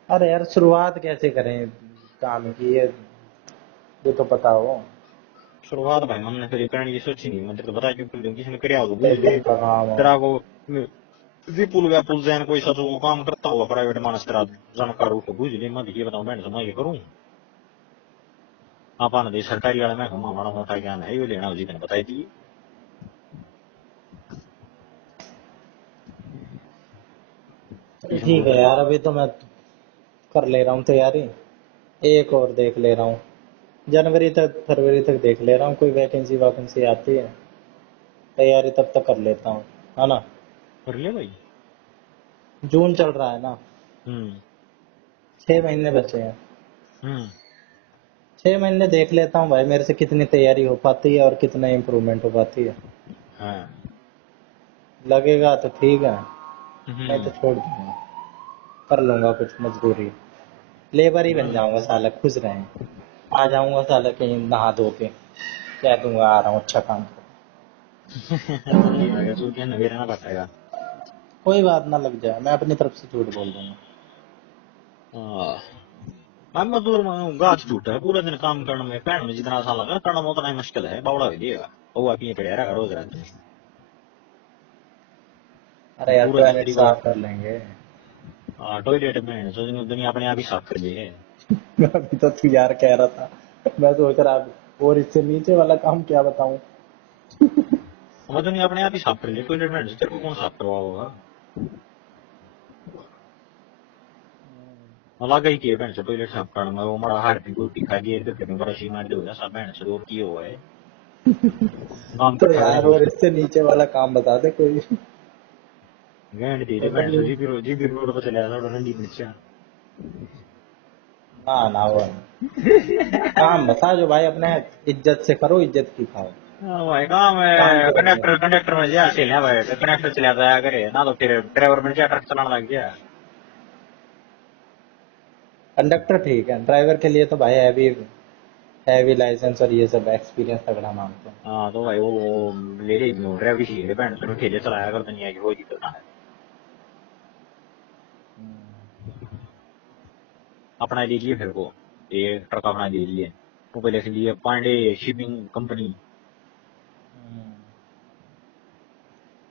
अरे यार शुरुआत कैसे करें काम की ये तो पता हो। शुरुआत भाई हमने फिर करने की सोची नहीं मैं तेरे को बता क्यों किसी ने कराया होगा बुझ ले वेतन का काम हो। तेरा को विपुल व्यापुल जैन कोई सा तो वो काम करता हुआ प्राइवेट मानस तेरा जानकार हो तो बुझ ले मत ये बताऊं बहन से मैं ये करूँ आपा ने सरकारी वाले में हमारा मोटा ज्ञान है, ये लेना उसी दिन बताई थी। ठीक है यार, अभी तो मैं कर ले रहा हूँ तैयारी, एक और देख ले रहा हूँ, जनवरी तक फरवरी तक देख ले रहा हूँ, कोई वैकेंसी वैकेंसी आती है, तैयारी तब तक कर लेता हूँ, है ना। कर ले भाई। जून चल रहा है ना, हम्म 6 महीने बचे हैं, हम्म 6 महीने देख लेता हूँ भाई, मेरे से कितनी तैयारी हो पाती है और कितना इम्प्रूवमेंट हो पाती है। हाँ लगेगा तो ठीक है, नहीं तो हम्म छोड़ दूंगा, कर लूंगा कुछ मजदूरी, लेबर ही बन जाऊंगा साला, खुश रहें। आ जाऊंगा साला कहीं नहा धो के, कह दूंगा आ रहा हूँ अच्छा काम कर। नहीं आगे तू क्या नगे रहना पड़ेगा। कोई बात ना लग जाए, मैं अपनी तरफ से झूठ बोल दूंगा। हाँ मैं मजदूर में गाछ झूठा है, पूरे दिन काम करने में पैन में जितना आसान लगा करना में उतना ही मुश्किल है, बावड़ा भी दिएगा वो आप ये पड़ेगा रोज रहते हैं। अरे यार पूरा दिन टॉयलेट तेरी वो साफ कर लेंगे। टॉयलेट में सोच दुनिया अपने आप ही साफ कर दी है। अभी तो तू यार कह रहा था, मैं सोच रहा और इससे नीचे वाला काम क्या बताऊं। वो दुनिया अपने आप ही साफ कर ली, टॉयलेट में तेरे को कौन साफ करवा होगा। अलग ही किए बहन से टॉयलेट साफ करना में वो हमारा हार भी रोटी खा गया तो फिर बड़ा सी मार दे सब बहन से और किए हुआ है काम तो इकट्ठा यार करेंगे और उसके। इससे नीचे वाला काम बता दे कोई। गैंड दे दे बहन अपनी से जी भी रोड पर चले जाता रंडी नीचे। ना ना वो काम बता जो भाई, अपने इज्जत से करो, इज्जत की खाओ। भाई काम काम है तो है कंडक्टर कंडक्टर में जा चले भाई तो कंडक्टर चला जाया करे ना तो फिर ड्राइवर में जा ट्रक चलाने लग गया। कंडक्टर ठीक है, ड्राइवर के लिए तो भाई हैवी हैवी लाइसेंस और ये सब एक्सपीरियंस तगड़ा मांगते हैं। हाँ तो भाई वो ले रही ड्राइवरी सीख ले बहन से ठेले चलाया कर दुनिया की वो दिक्कत है। अपना ले लिए फिर वो ये ट्रक अपना ले लिए वो पहले से लिए पांडे शिपिंग कंपनी।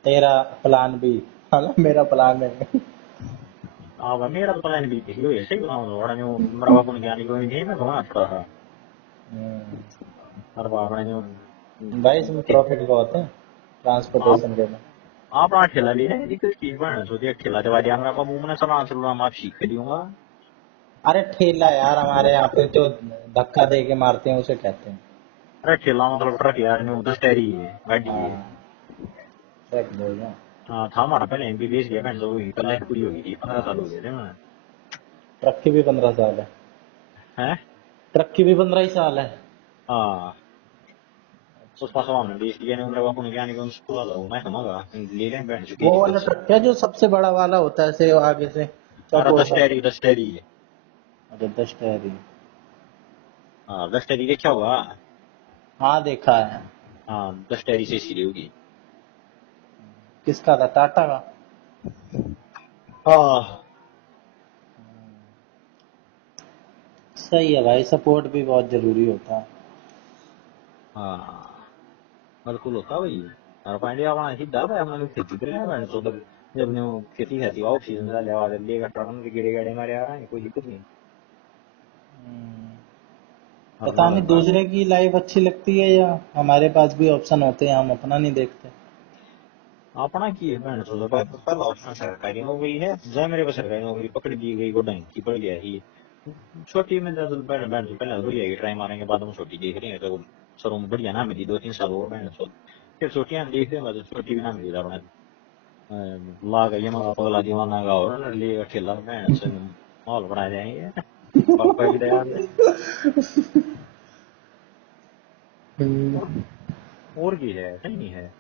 तेरा प्लान भी, हाँ मेरा प्लान है। हाँ भाई मेरा तो प्लान भी थी ये सही बताऊँ बड़ा न्यू मेरा बापू ने ज्ञानी को नहीं मैं घुमा पड़ा था। मेरा बाप ने न्यू भाई इसमें प्रॉफिट बहुत है आप ट्रांसपोर्टेशन के में। अपना ठेला ले जाए दिक्कत की बहन सोचिए ठेला जवा दिया मेरा बाबू मैंने चला चलूंगा मैं आप सीख के दूंगा। अरे ठेला यार, हमारे यहाँ पे जो धक्का दे के मारते हैं उसे कहते हैं। अरे ठेला मतलब ट्रक यार न्यू दस टहरी है गाड़ी है। हाँ ट्रक बोल रहा हूँ। हाँ था हमारा पहले एमबीबीएस गया बहन तो पहले पूरी हो गई थी 15 साल हो गए थे मैं। ट्रक की भी 15 साल है। हैं ट्रक की भी 15 ही साल है। हाँ उस पास हमने देख लिया नहीं मेरे बापू ने ज्ञानी को स्कूल वाला मैं समझा ले लें बहन चुकी वो दिक्कत वाला से। ट्रक क्या जो सबसे बड़ा वाला होता है, ऐसे आगे से अरे चौकोर सा। दस टहरी है। अच्छा 10 टहरी। हाँ 10 टहरी देखा होगा। हाँ देखा है। हाँ 10 टहरी से सीधी होगी। किसका था, टाटा का। हाँ सही है भाई, सपोर्ट भी बहुत जरूरी होता है। हाँ बिल्कुल होता भाई। और पांडे अपना सीधा भाई हम लोग खेती करें बहन तो जब न्यू खेती खाती ऑफ सीजन का लेवा लेगा ट्रक के गिरे गाड़े मारे आ रहे हैं कोई दिक्कत नहीं। और पता ना नहीं भाई दूसरे की लाइफ अच्छी लगती है या हमारे पास भी ऑप्शन होते हैं, हम अपना नहीं देखते। अपना की है बहन तो पहला ऑप्शन सरकारी नौकरी है जय मेरे को सरकारी नौकरी पकड़ दी गई गोडाई की पड़ गया ही। छोटी में दस पहले बहन तो पहले बढ़िया की ट्राई मारेंगे बाद में छोटी देख रहे हैं तो सरों में बढ़िया ना मिली 2-3 साल और बहन तो फिर छोटियां देख रहे हैं तो छोटी भी ना मिली अपने ला गई हमारा पगला दीवाना का और ले ठेला बहन से माहौल बना जाएंगे पापा की दया से। और की है सही नहीं है।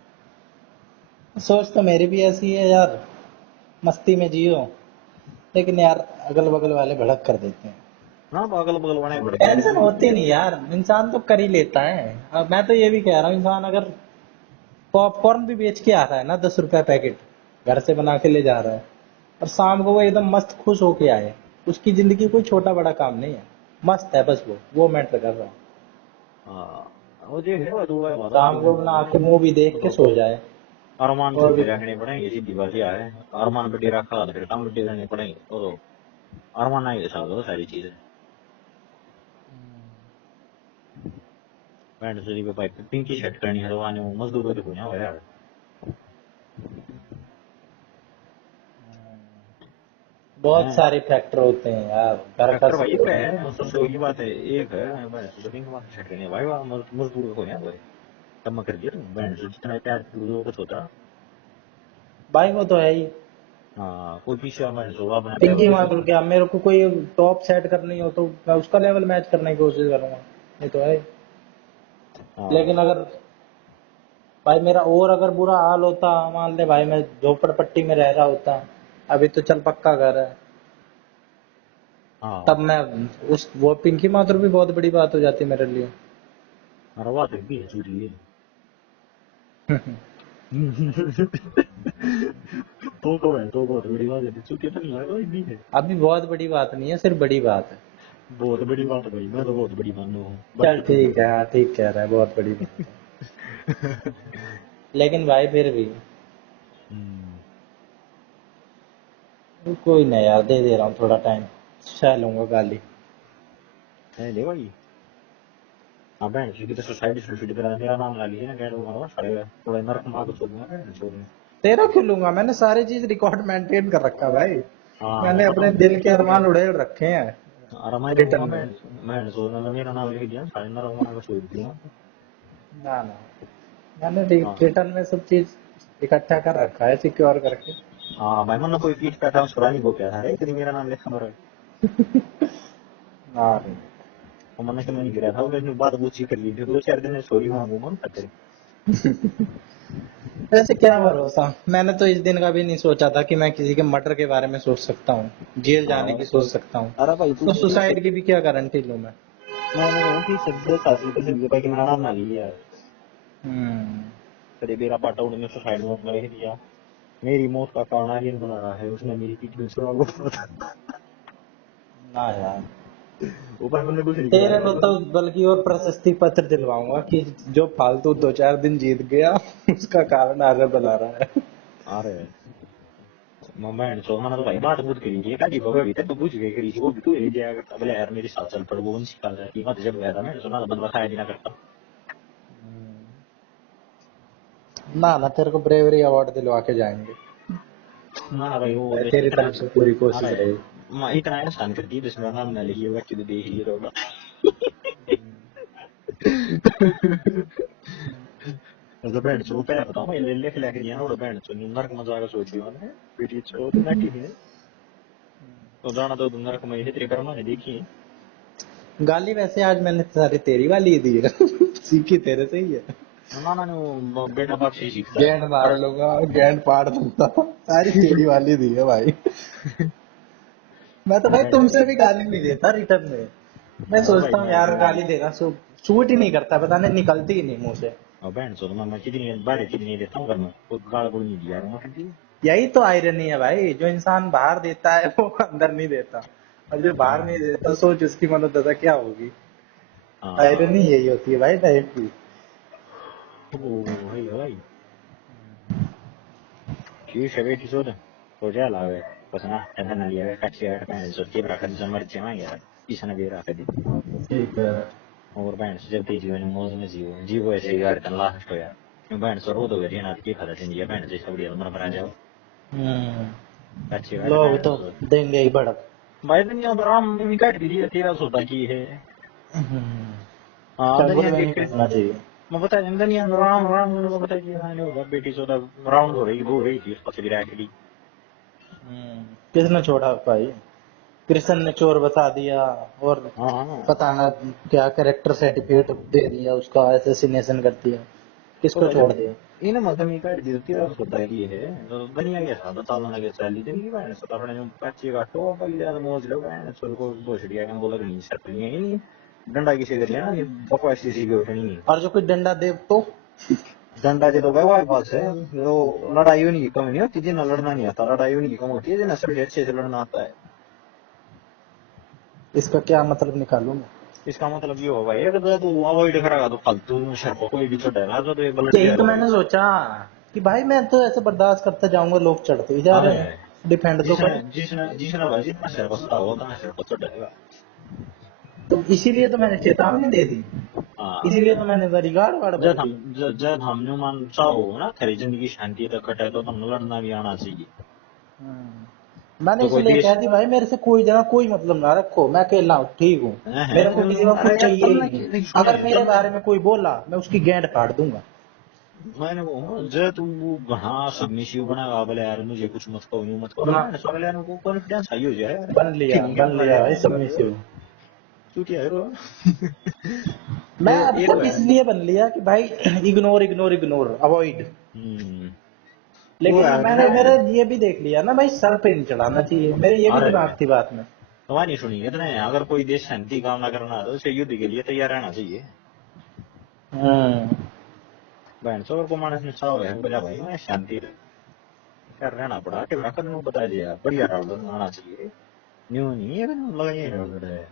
सोच तो मेरी भी ऐसी है यार, मस्ती में जियो, लेकिन यार अगल बगल वाले भड़क कर देते हैं। ना तो अगल बगल बने बड़े कह टेंशन रहे होती नहीं यार, इंसान तो कर ही लेता है। अब मैं तो ये भी कह रहा हूँ, इंसान अगर पॉपकॉर्न भी बेच के आ रहा है ना, 10 रुपया पैकेट घर से बना के ले जा रहा है, और शाम को वो एकदम मस्त खुश होके आए, उसकी जिंदगी कोई छोटा बड़ा काम नहीं है, मस्त है बस, वो मैटर कर रहा है। हाँ वो देख रहे हो तो भाई माता शाम को अपना आके मूवी देख के तो सो जाए। अरमान और छोटे भी रखने पड़ेंगे सीधी बात यह है। अरमान बड्डे रखा तो फिर काम बड्डे करने पड़ेंगे तो अरमान नहीं साथ हो सारी चीजें। बैंड से भी भाई पिंकी शर्ट करनी है तो आने मजदूर को ना यार बहुत हैं सारे फैक्टर होते हैं यार, घर का फैक्टर भाई सब। पे है मतलब सो की बात है एक है बैंड से पिंक बात शर्ट करनी है भाई वाह मजदूर को ना भाई तब मैं कर दिया तुम बैंड से जितना प्यार दूर को होता भाई वो तो है ही। हाँ कोई पीछे बैंड सो अपना प्यार पिंकी दूसरे मांगू क्या, मेरे को कोई टॉप सेट करनी हो तो मैं उसका लेवल मैच करने की कोशिश करूंगा, ये तो है। लेकिन हाँ अगर भाई मेरा और अगर बुरा हाल होता, मान ले भाई मैं झोपड़पट्टी में रह रहा होता, अभी तो चल पक्का घर है, तब हाँ मैं उस वो पिंकी माथुर भी बहुत बड़ी बात हो जाती मेरे लिए। रवा तो भी है चूरी तो बहुत बड़ी बात है चूती तो नहीं है कोई भी है अभी बहुत बड़ी बात नहीं है, सिर्फ बड़ी बात है। बहुत बड़ी बात है भाई मैं तो बहुत बड़ी मान हूँ चल बाकी तुम ठीक है, हाँ ठीक कह रहा है, बहुत बड़ी बात है। लेकिन भाई फिर भी कोई नहीं यार, दे दे रहा हूँ थोड़ा टाइम, सह लूंगा गाली। है ले भाई हाँ बहन की तो सोसाइटी सोसाइटी पर मेरा नाम ला लिया ना कह रहा सारे थोड़ा नरक मार को छोड़ दूंगा बहन छोड़ तेरा क्यों लूंगा, मैंने सारी चीज रिकॉर्ड मेंटेन कर रखा है भाई। हाँ मैंने पता अपने दिल के अरमान उड़ेल रखे हैं और मैं रिटर्न दूंगा में। मैं सोचना मेरा नाम लिख दिया सारे नरक मार को छोड़ दूंगा ना ना, मैंने हाँ रिटर्न में सब चीज इकट्ठा कर रखा है, सिक्योर करके। हाँ भाई मन कोई पीठ बैठा उस पुरानी को क्या है कि मेरा नाम लिखा मरा हाँ और मन के नहीं गिरा था उसने बात पूछी कर ली थी 2-4 दिन सॉरी मांगू मन तक वैसे क्या भरोसा, मैंने तो इस दिन का भी नहीं सोचा था कि मैं किसी के मर्डर के बारे में सोच सकता हूँ, जेल हाँ जाने की सोच सकता हूँ। अरे भाई तू तो तीस से सुसाइड की भी क्या गारंटी लूं मैं। मैं कहूँ 30 से 10 साल किसी भी भाई मेरा नाम ना लिया हम्म। कभी मेरा पाटा उड़ने सुसाइड नोट में लिख दिया मेरी मौत का कारण आर्यन बना रहा है उसने मेरी पीठ में छुरा को ना यार, ऊपर मैंने कुछ नहीं तेरे कराया को तो बल्कि और प्रशस्ति पत्र दिलवाऊंगा कि जो फालतू 2-4 दिन जीत गया उसका कारण आगे बुला रहा है। अरे मैं तो मैंने तो भाई बात पूछ करी थी काजी को भी तो पूछ गई करी थी वो भी तू ले दिया करता बोले यार मेरे साथ चल पर वो उनसे कहा था कि मत जब गया था मैं सुना तो बंदा खाया नहीं करता ना ना, तेरे को ब्रेवरी अवार्ड दिलवा के जाएंगे, ना भाई वो तेरी इतना तरफ से पूरी कोशिश अरे रहेगी। मैं इतना एहसान कर दी जिसमें नाम ना लिखिए बच्चे तो देख लिए होगा तो बैंड चो पहले बताओ मैं ले लेके लेके दिया ना वो बैंड चो नरक मजा का सोच दिया मैंने बेटी चो तो ना ठीक है तो जाना तो नरक में तेरे कर्म ने देखी गाली वैसे आज मैंने सारी तेरी वाली ही दी है सीखी तेरे से ही है। ना ना वो बेटा बाप से ही सीखता है गेंद मार लूंगा, गेंद फाड़ दूंगा, सारी तेरी वाली दी है भाई। मैं तो भाई बैंड तुमसे भी गाली नहीं देता रिटर्न में। मैं अरे भाई सोचता हूँ मैं यार तो गाली देना सूट ही नहीं करता, पता नहीं निकलती ही नहीं मुंह से। और बैंड चो मैं कितनी बार कितनी देता हूँ घर में कोई गाल गुल नहीं दिया मैं यही तो आयरनी है भाई, जो इंसान बाहर देता है वो अंदर नहीं देता, और जो बाहर नहीं हाँ देता सोच उसकी मनोदशा क्या होगी। हाँ आयरनी यही होती है भाई लाइफ की। ओ भाई भाई ठीक है बेटी चो तो जा लावे बस ना टेंशन लिया कच्चे यार बैंड चो के रखा जमर जमा यार किसने भी रखा दी ठीक है। और बैंड से जब जीवन मौज में जीवो जीवो ऐसे यार तन लास्ट हो यार क्यों बैंड से रो दो ना की फला जिंदगी बैंड से सब दिया मर जाओ कच्चे यार लोग बैंड तो चो देंगे ही भड़क। भाई दुनिया तो राम ने काट दी है तेरा सोता की है हाँ चल गुड दुनिया नहीं देख के करना चाहिए। मैं बता दुनिया राम राम ने बता कि हाँ होगा बेटी चो राउंड हो रही वो रही थी उसको से गिरा के दी किसने छोड़ा भाई, कृष्ण ने चोर बता दिया, और हाँ हाँ पता ना क्या कैरेक्टर सर्टिफिकेट दे दिया, उसका एसेसिनेशन कर दिया, तो किसको भाई छोड़ दिया। इन मतलब ये काट दी तेरा सोता की है तो दुनिया के साथ ताला लगे चली जिंदगी में सोता अपने जो बच्चे का तो पहले ज्यादा मौज लो है सो को बोझ दिया हम बोला नहीं सकते नहीं डंडा किसी कर लिया ना ये बकवास किसी की उठनी नहीं और जो कोई डंडा दे तो डंडा दे तो भाई वाई बात है वो लड़ाई होने की कमी नहीं होती जिन्हें लड़ना नहीं आता लड़ाई होने की कम होती है जिन्हें सभी अच्छे से लड़ना आता है इसका क्या मतलब निकालूं मैं। इसका मतलब ये होगा एक तो अवॉइड करेगा तो फालतू शर को कोई भी चढ़ेगा तो ये गलत यही गया तो भाई मैंने सोचा कि भाई मैं तो ऐसे बर्दाश्त करता जाऊंगा, लोग चढ़ते ही जा अरे रहे हैं, डिफेंड तो जिसने करो। जिसने जिसने भाई जितना शर बसता होगा उतना शर को चढ़ेगा तो इसीलिए तो मैंने चेतावनी दे दी, हाँ इसीलिए तो मैंने रिगार्ड वार्ड बोल दी। जब हमने मान चाहो ना तेरी जिंदगी शांति तक कटे तो तुम लड़ना भी आना चाहिए। मैंने तो कोई इसलिए देश कह दी भाई मेरे से कोई जना कोई मतलब ना रखो, मैं अकेला हूँ, ठीक हूँ, है मेरे को किसी का अरे कुछ यार चाहिए ही तुमने नहीं। सुने अगर मेरे तुमने बारे में कोई बोला मैं उसकी गेंद फाड़ दूंगा। मैंने वो जो तुम वो हाँ सबमिसिव बना बोले यार मुझे कुछ मत कहो यूं मत करो ना सब यार को कॉन्फिडेंस हाई हो जाए यार ठीक है बन कर रहे लिया भाई सब हैं में से। तू क्या है रो मैं ये अब एक तक इसलिए बन लिया कि भाई इग्नोर इग्नोर इग्नोर अवॉइड। हम्म वो लेकिन यार मैंने ना मेरे ये भी देख लिया ना भाई, सर पे नहीं चढ़ाना चाहिए, मेरे ये भी अरे दिमाग थी बात में। तुम्हारी सुनिए इतने अगर कोई देश शांति कामना करना है तो उसे युद्ध के लिए तैयार रहना चाहिए। हम्म। बहन सौ को मानस ने चाव है बोला भाई मैं शांति कर रहना पड़ा कि मैं कदम बता दिया बढ़िया राउंड आना चाहिए न्यू नहीं है लगा ये राउंड है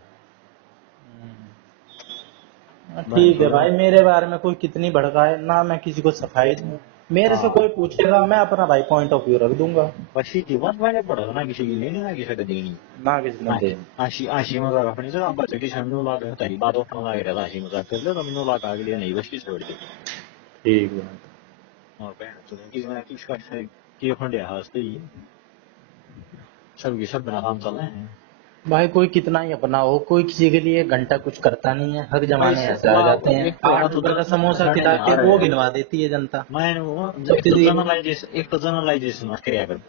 बहन ठीक है सौ भाई, मेरे बारे में कोई कितनी भड़काए ना, मैं किसी को सफाई दूं। मेरे से हाँ कोई पूछेगा मैं अपना भाई पॉइंट ऑफ व्यू रख दूंगा। बसी की बात मैंने पढ़ा ना किसी की लेनी ना किसी का देनी ना किसी ने दे। आशी आशी मजाक अपनी जगह बच्चे की शामिल लाग तारी बात उठने लग रहा आशी मजाक कर ले तो मिनो लाग आ गया नहीं बस की छोड़ दी ठीक है और बहन तो किस में किसका की खंडे हंसते ही सब की सब बना काम चल रहे हैं। भाई, कोई कितना ही अपना हो, कोई किसी के लिए घंटा कुछ करता नहीं है, हर जमाने पैसे ऐसे आ जाते हैं, एक तो है ना 8 रुपए का समोसा जाने खिला के आ वो रहे हैं गिनवा देती है जनता। मैं वो जबकि एक तो जनरलाइजेशन मत करिया कर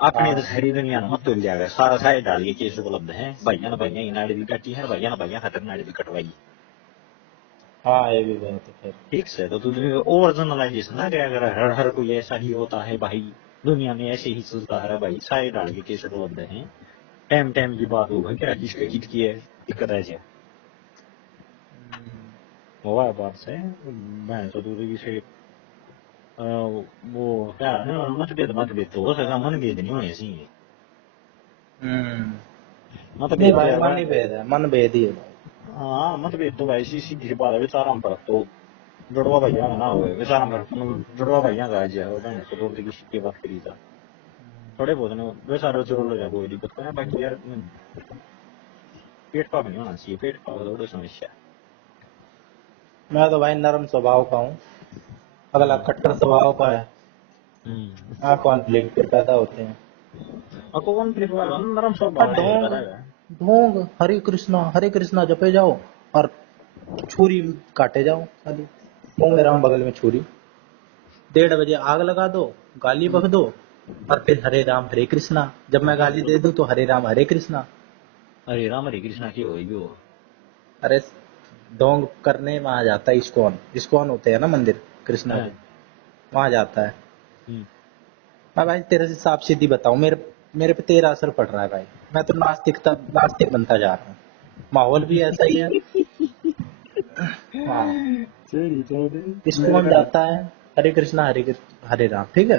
अपने तो हाँ सारी दुनिया में मत तुल जाएगा सारा साइड डालिए केस उपलब्ध है भैया ना भैया नाड़ी भी कटी है भैया ना भैया खतर नाड़ी भी कटवाई हाँ, ये भी बात है फिर। ठीक से तो तुझे ओवर जनरलाइजेशन ना क्या अगर हर हर कोई ऐसा ही होता है भाई दुनिया में ऐसे ही चलता है भाई सारे डाल के केस उपलब्ध है टाइम टाइम की बात होगा क्या किसके किट की है दिक्कत है क्या हुआ है बात से मैं तो दूसरी से वो क्या है मतभेद तो हो सका मनभेद नहीं होने चाहिए नहीं मतभेद तो भाई, यार मन ही भेद है, मन भेद ही है भाई। हाँ मतभेद तो भाई सीधी सी बात है विचार हम पर तो जुड़वा भैया ना हो विचार हम जुड़वा भैया का आज है बहन को तो किसी की बात करी था थोड़े बहुत ने विचार जोड़ लो कोई दिक्कत नहीं बाकी यार पेट पाप नहीं होना चाहिए पेट पाप थोड़ी समस्या मैं तो भाई नरम स्वभाव का हूँ, अगला कट्टर स्वभाव का है। हाँ, कॉन्फ्लिक्ट पैदा होते हैं। आपको कौन प्रिफर नरम हाँ, स्वभाव है ढोंग करेगा ढोंग हरे कृष्णा जपे जाओ और छुरी काटे जाओ खाली। वो मेरा हूँ बगल में छुरी, 1:30 बजे आग लगा दो, गाली बक दो, और फिर हरे राम हरे कृष्णा, जब मैं गाली दे दूं तो हरे राम हरे कृष्णा। हरे राम हरे कृष्णा की होगी वो अरे, ढोंग करने वहां जाता है इस्कॉन, इस्कॉन होते हैं ना मंदिर कृष्णा है के, वहां जाता है। मैं भाई तेरे से साफ सीधी बताऊं, मेरे मेरे पे तेरा असर पड़ रहा है भाई। मैं तो नास्तिक बनता जा रहा हूँ, माहौल भी ऐसा ही है। हाँ, चली तो दे मेरे इस्कॉन का जाता है, हरे कृष्ण हरे राम, ठीक है,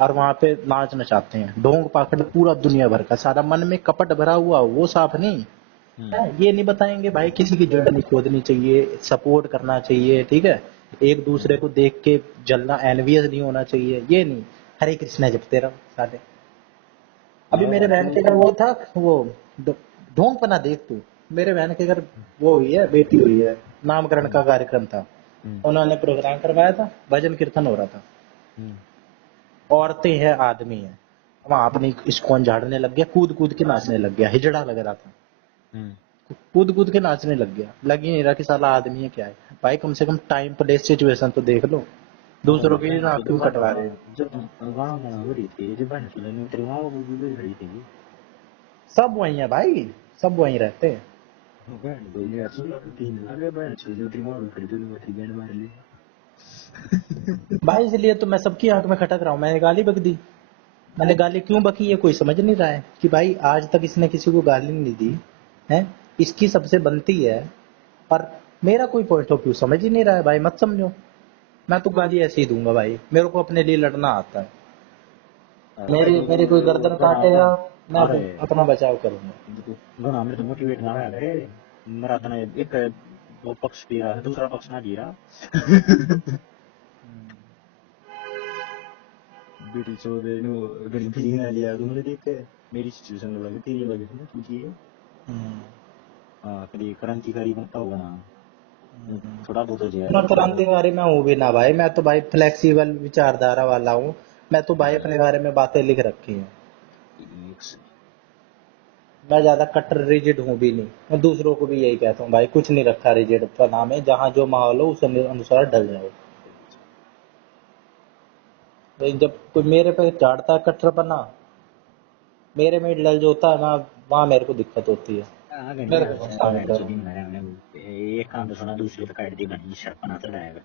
और वहां पे नाच नचाते हैं, ढोंग पाखंड पूरा दुनिया भर का, सारा मन में कपट भरा हुआ वो साफ नहीं है। ये नहीं बताएंगे भाई किसी की जड़ नहीं खोदनी चाहिए, सपोर्ट करना चाहिए, ठीक है, एक दूसरे को देख के जलना, एनवियस नहीं होना चाहिए, ये नहीं, हरे कृष्णा जपते रहो सारे। अभी मेरे बहन के घर वो था, वो ढोंग पना देख तू, मेरे बहन के घर वो हुई है, बेटी हुई है, नामकरण का कार्यक्रम था, उन्होंने प्रोग्राम करवाया था, भजन कीर्तन हो रहा था, औरतें हैं आदमी है, वहां अपनी इस्कॉन झाड़ने लग गया, कूद कूद के नाचने लग गया, हिजड़ा लग रहा था, कूद कूद के नाचने लग गया, लग ही नहीं रहा कि साला आदमी है क्या है। भाई कम से कम टाइम प्लेस सिचुएशन तो देख लो, दूसरों की नाक क्यों कटवा रहे हो। जब गाँव में हो रही थी जब बहन सुन तेरे गाँव में भी खड़ी थी सब वही है भाई, सब वही रहते हैं। बहन दो यार सुन तीन अरे बहन सुन जो तेरे गाँव में खड़ी थी वो थी बैंड मार ली भाई इसलिए तो मैं सबकी आंख में खटक रहा हूँ, मैंने गाली बक दी। मैंने गाली क्यों बकी है कोई समझ नहीं रहा है कि भाई आज तक इसने किसी को गाली नहीं दी है, इसकी सबसे बनती है, पर मेरा कोई पॉइंट ऑफ व्यू समझ ही नहीं रहा है भाई, मत समझो। मैं तो गाली ऐसे ही दूंगा भाई, मेरे को अपने लिए लड़ना आता है, मेरी मेरी कोई गर्दन काटेगा, मैं अरे अपना बचाव करूंगा। घना मेरे तो मोटिवेट ना है मेरा तो एक वो पक्ष भी रहा है दूसरा पक्ष ना भी रहा बेटी चौधरी नो अगर फीलिंग आ लिया तुमने देख के मेरी सिचुएशन लगी तेरी लगी थी ना तुझे हम्म, हाँ कभी क्रांतिकारी बनता होगा ना, हम्म। थोड़ा बहुत हो मैं जाएगा तो। क्रांतिकारी मैं हूँ भी ना भाई, मैं तो भाई फ्लेक्सिबल विचारधारा वाला हूँ। मैं तो भाई अपने बारे में बातें लिख रखी हैं। ठीक से। मैं ज्यादा कट्टर रिजिड हूँ भी नहीं। मैं दूसरों को भी यही कहता हूँ भाई, कुछ नहीं रखा रिजिड का नाम है, जहाँ जो माहौल हो उस अनुसार ढल जाओ। भाई जब कोई मेरे पे झाड़ता है कट्टरपना, मेरे में लल होता है ना, वहाँ मेरे को दिक्कत होती है। हाँ मेरे घंटे को से शामिल बैठ करो। दिन भरे हमने एक काम तो सुना, दूसरे तो काट दी घंटी सड़पना तो लाएगा,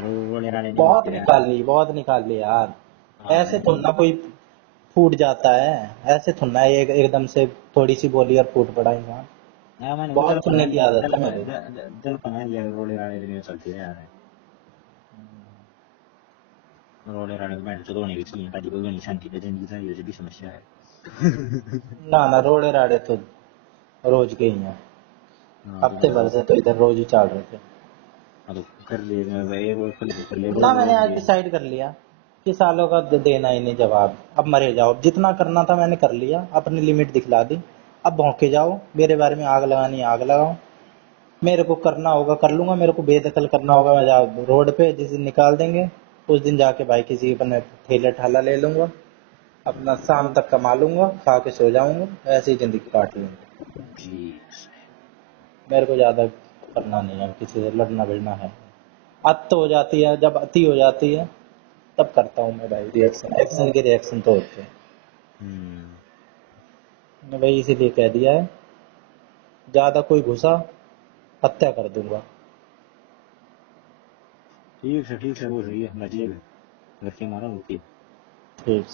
रोले राले नहीं बहुत होते यार। निकाल ली, बहुत निकाल ली यार। हाँ ऐसे थोड़ा ना कोई फूट जाता है। ऐसे थोड़ा ना एकदम से थोड़ी सी बोली और फूट पड़ा इंसान। हाँ मैंने वो बहुत सुनने की आदत है मेरे। जल पना लिया, रोले राले दिन चलते रहे यार, रोले राले तो बैठ चलो होने की चाहिए, ताकि कोई नहीं शांति पे जिंदगी चाहिए, ये भी समस्या है। ना ना, रोड़े राड़े तो रोज के ही हैं। हाँ तो हफ्ते भर से तो इधर रोज ही चल रहे थे। हाँ तो कर ले भाई, वो कर ले ना, बोल मैंने बोल आज के। डिसाइड कर लिया कि सालों का देना ही नहीं जवाब। अब मरे जाओ, जितना करना था मैंने कर लिया, अपनी लिमिट दिखला दी। अब भौंके जाओ, मेरे बारे में आग लगानी है, आग लगाओ। मेरे को करना होगा कर लूंगा, मेरे को बेदखल करना होगा मैं रोड पे जिस दिन निकाल देंगे, उस दिन जाके भाई किसी अपने ठेले ठाला ले लूंगा, अपना शाम तक कमा लूंगा, खा के सो जाऊंगा, ऐसी ही जिंदगी काट लूंगा। ठीक से। मेरे को ज्यादा करना नहीं है, किसी से लड़ना भिड़ना है। अत तो हो जाती है, जब अति हो जाती है तब करता हूँ मैं भाई रिएक्शन। एक्शन के रिएक्शन तो होते हैं। हम्म। मैंने भाई इसीलिए कह दिया है, ज्यादा कोई घुसा हत्या कर दूंगा। ठीक है वो सही है, मजे घर के मारा होती है। ठीक।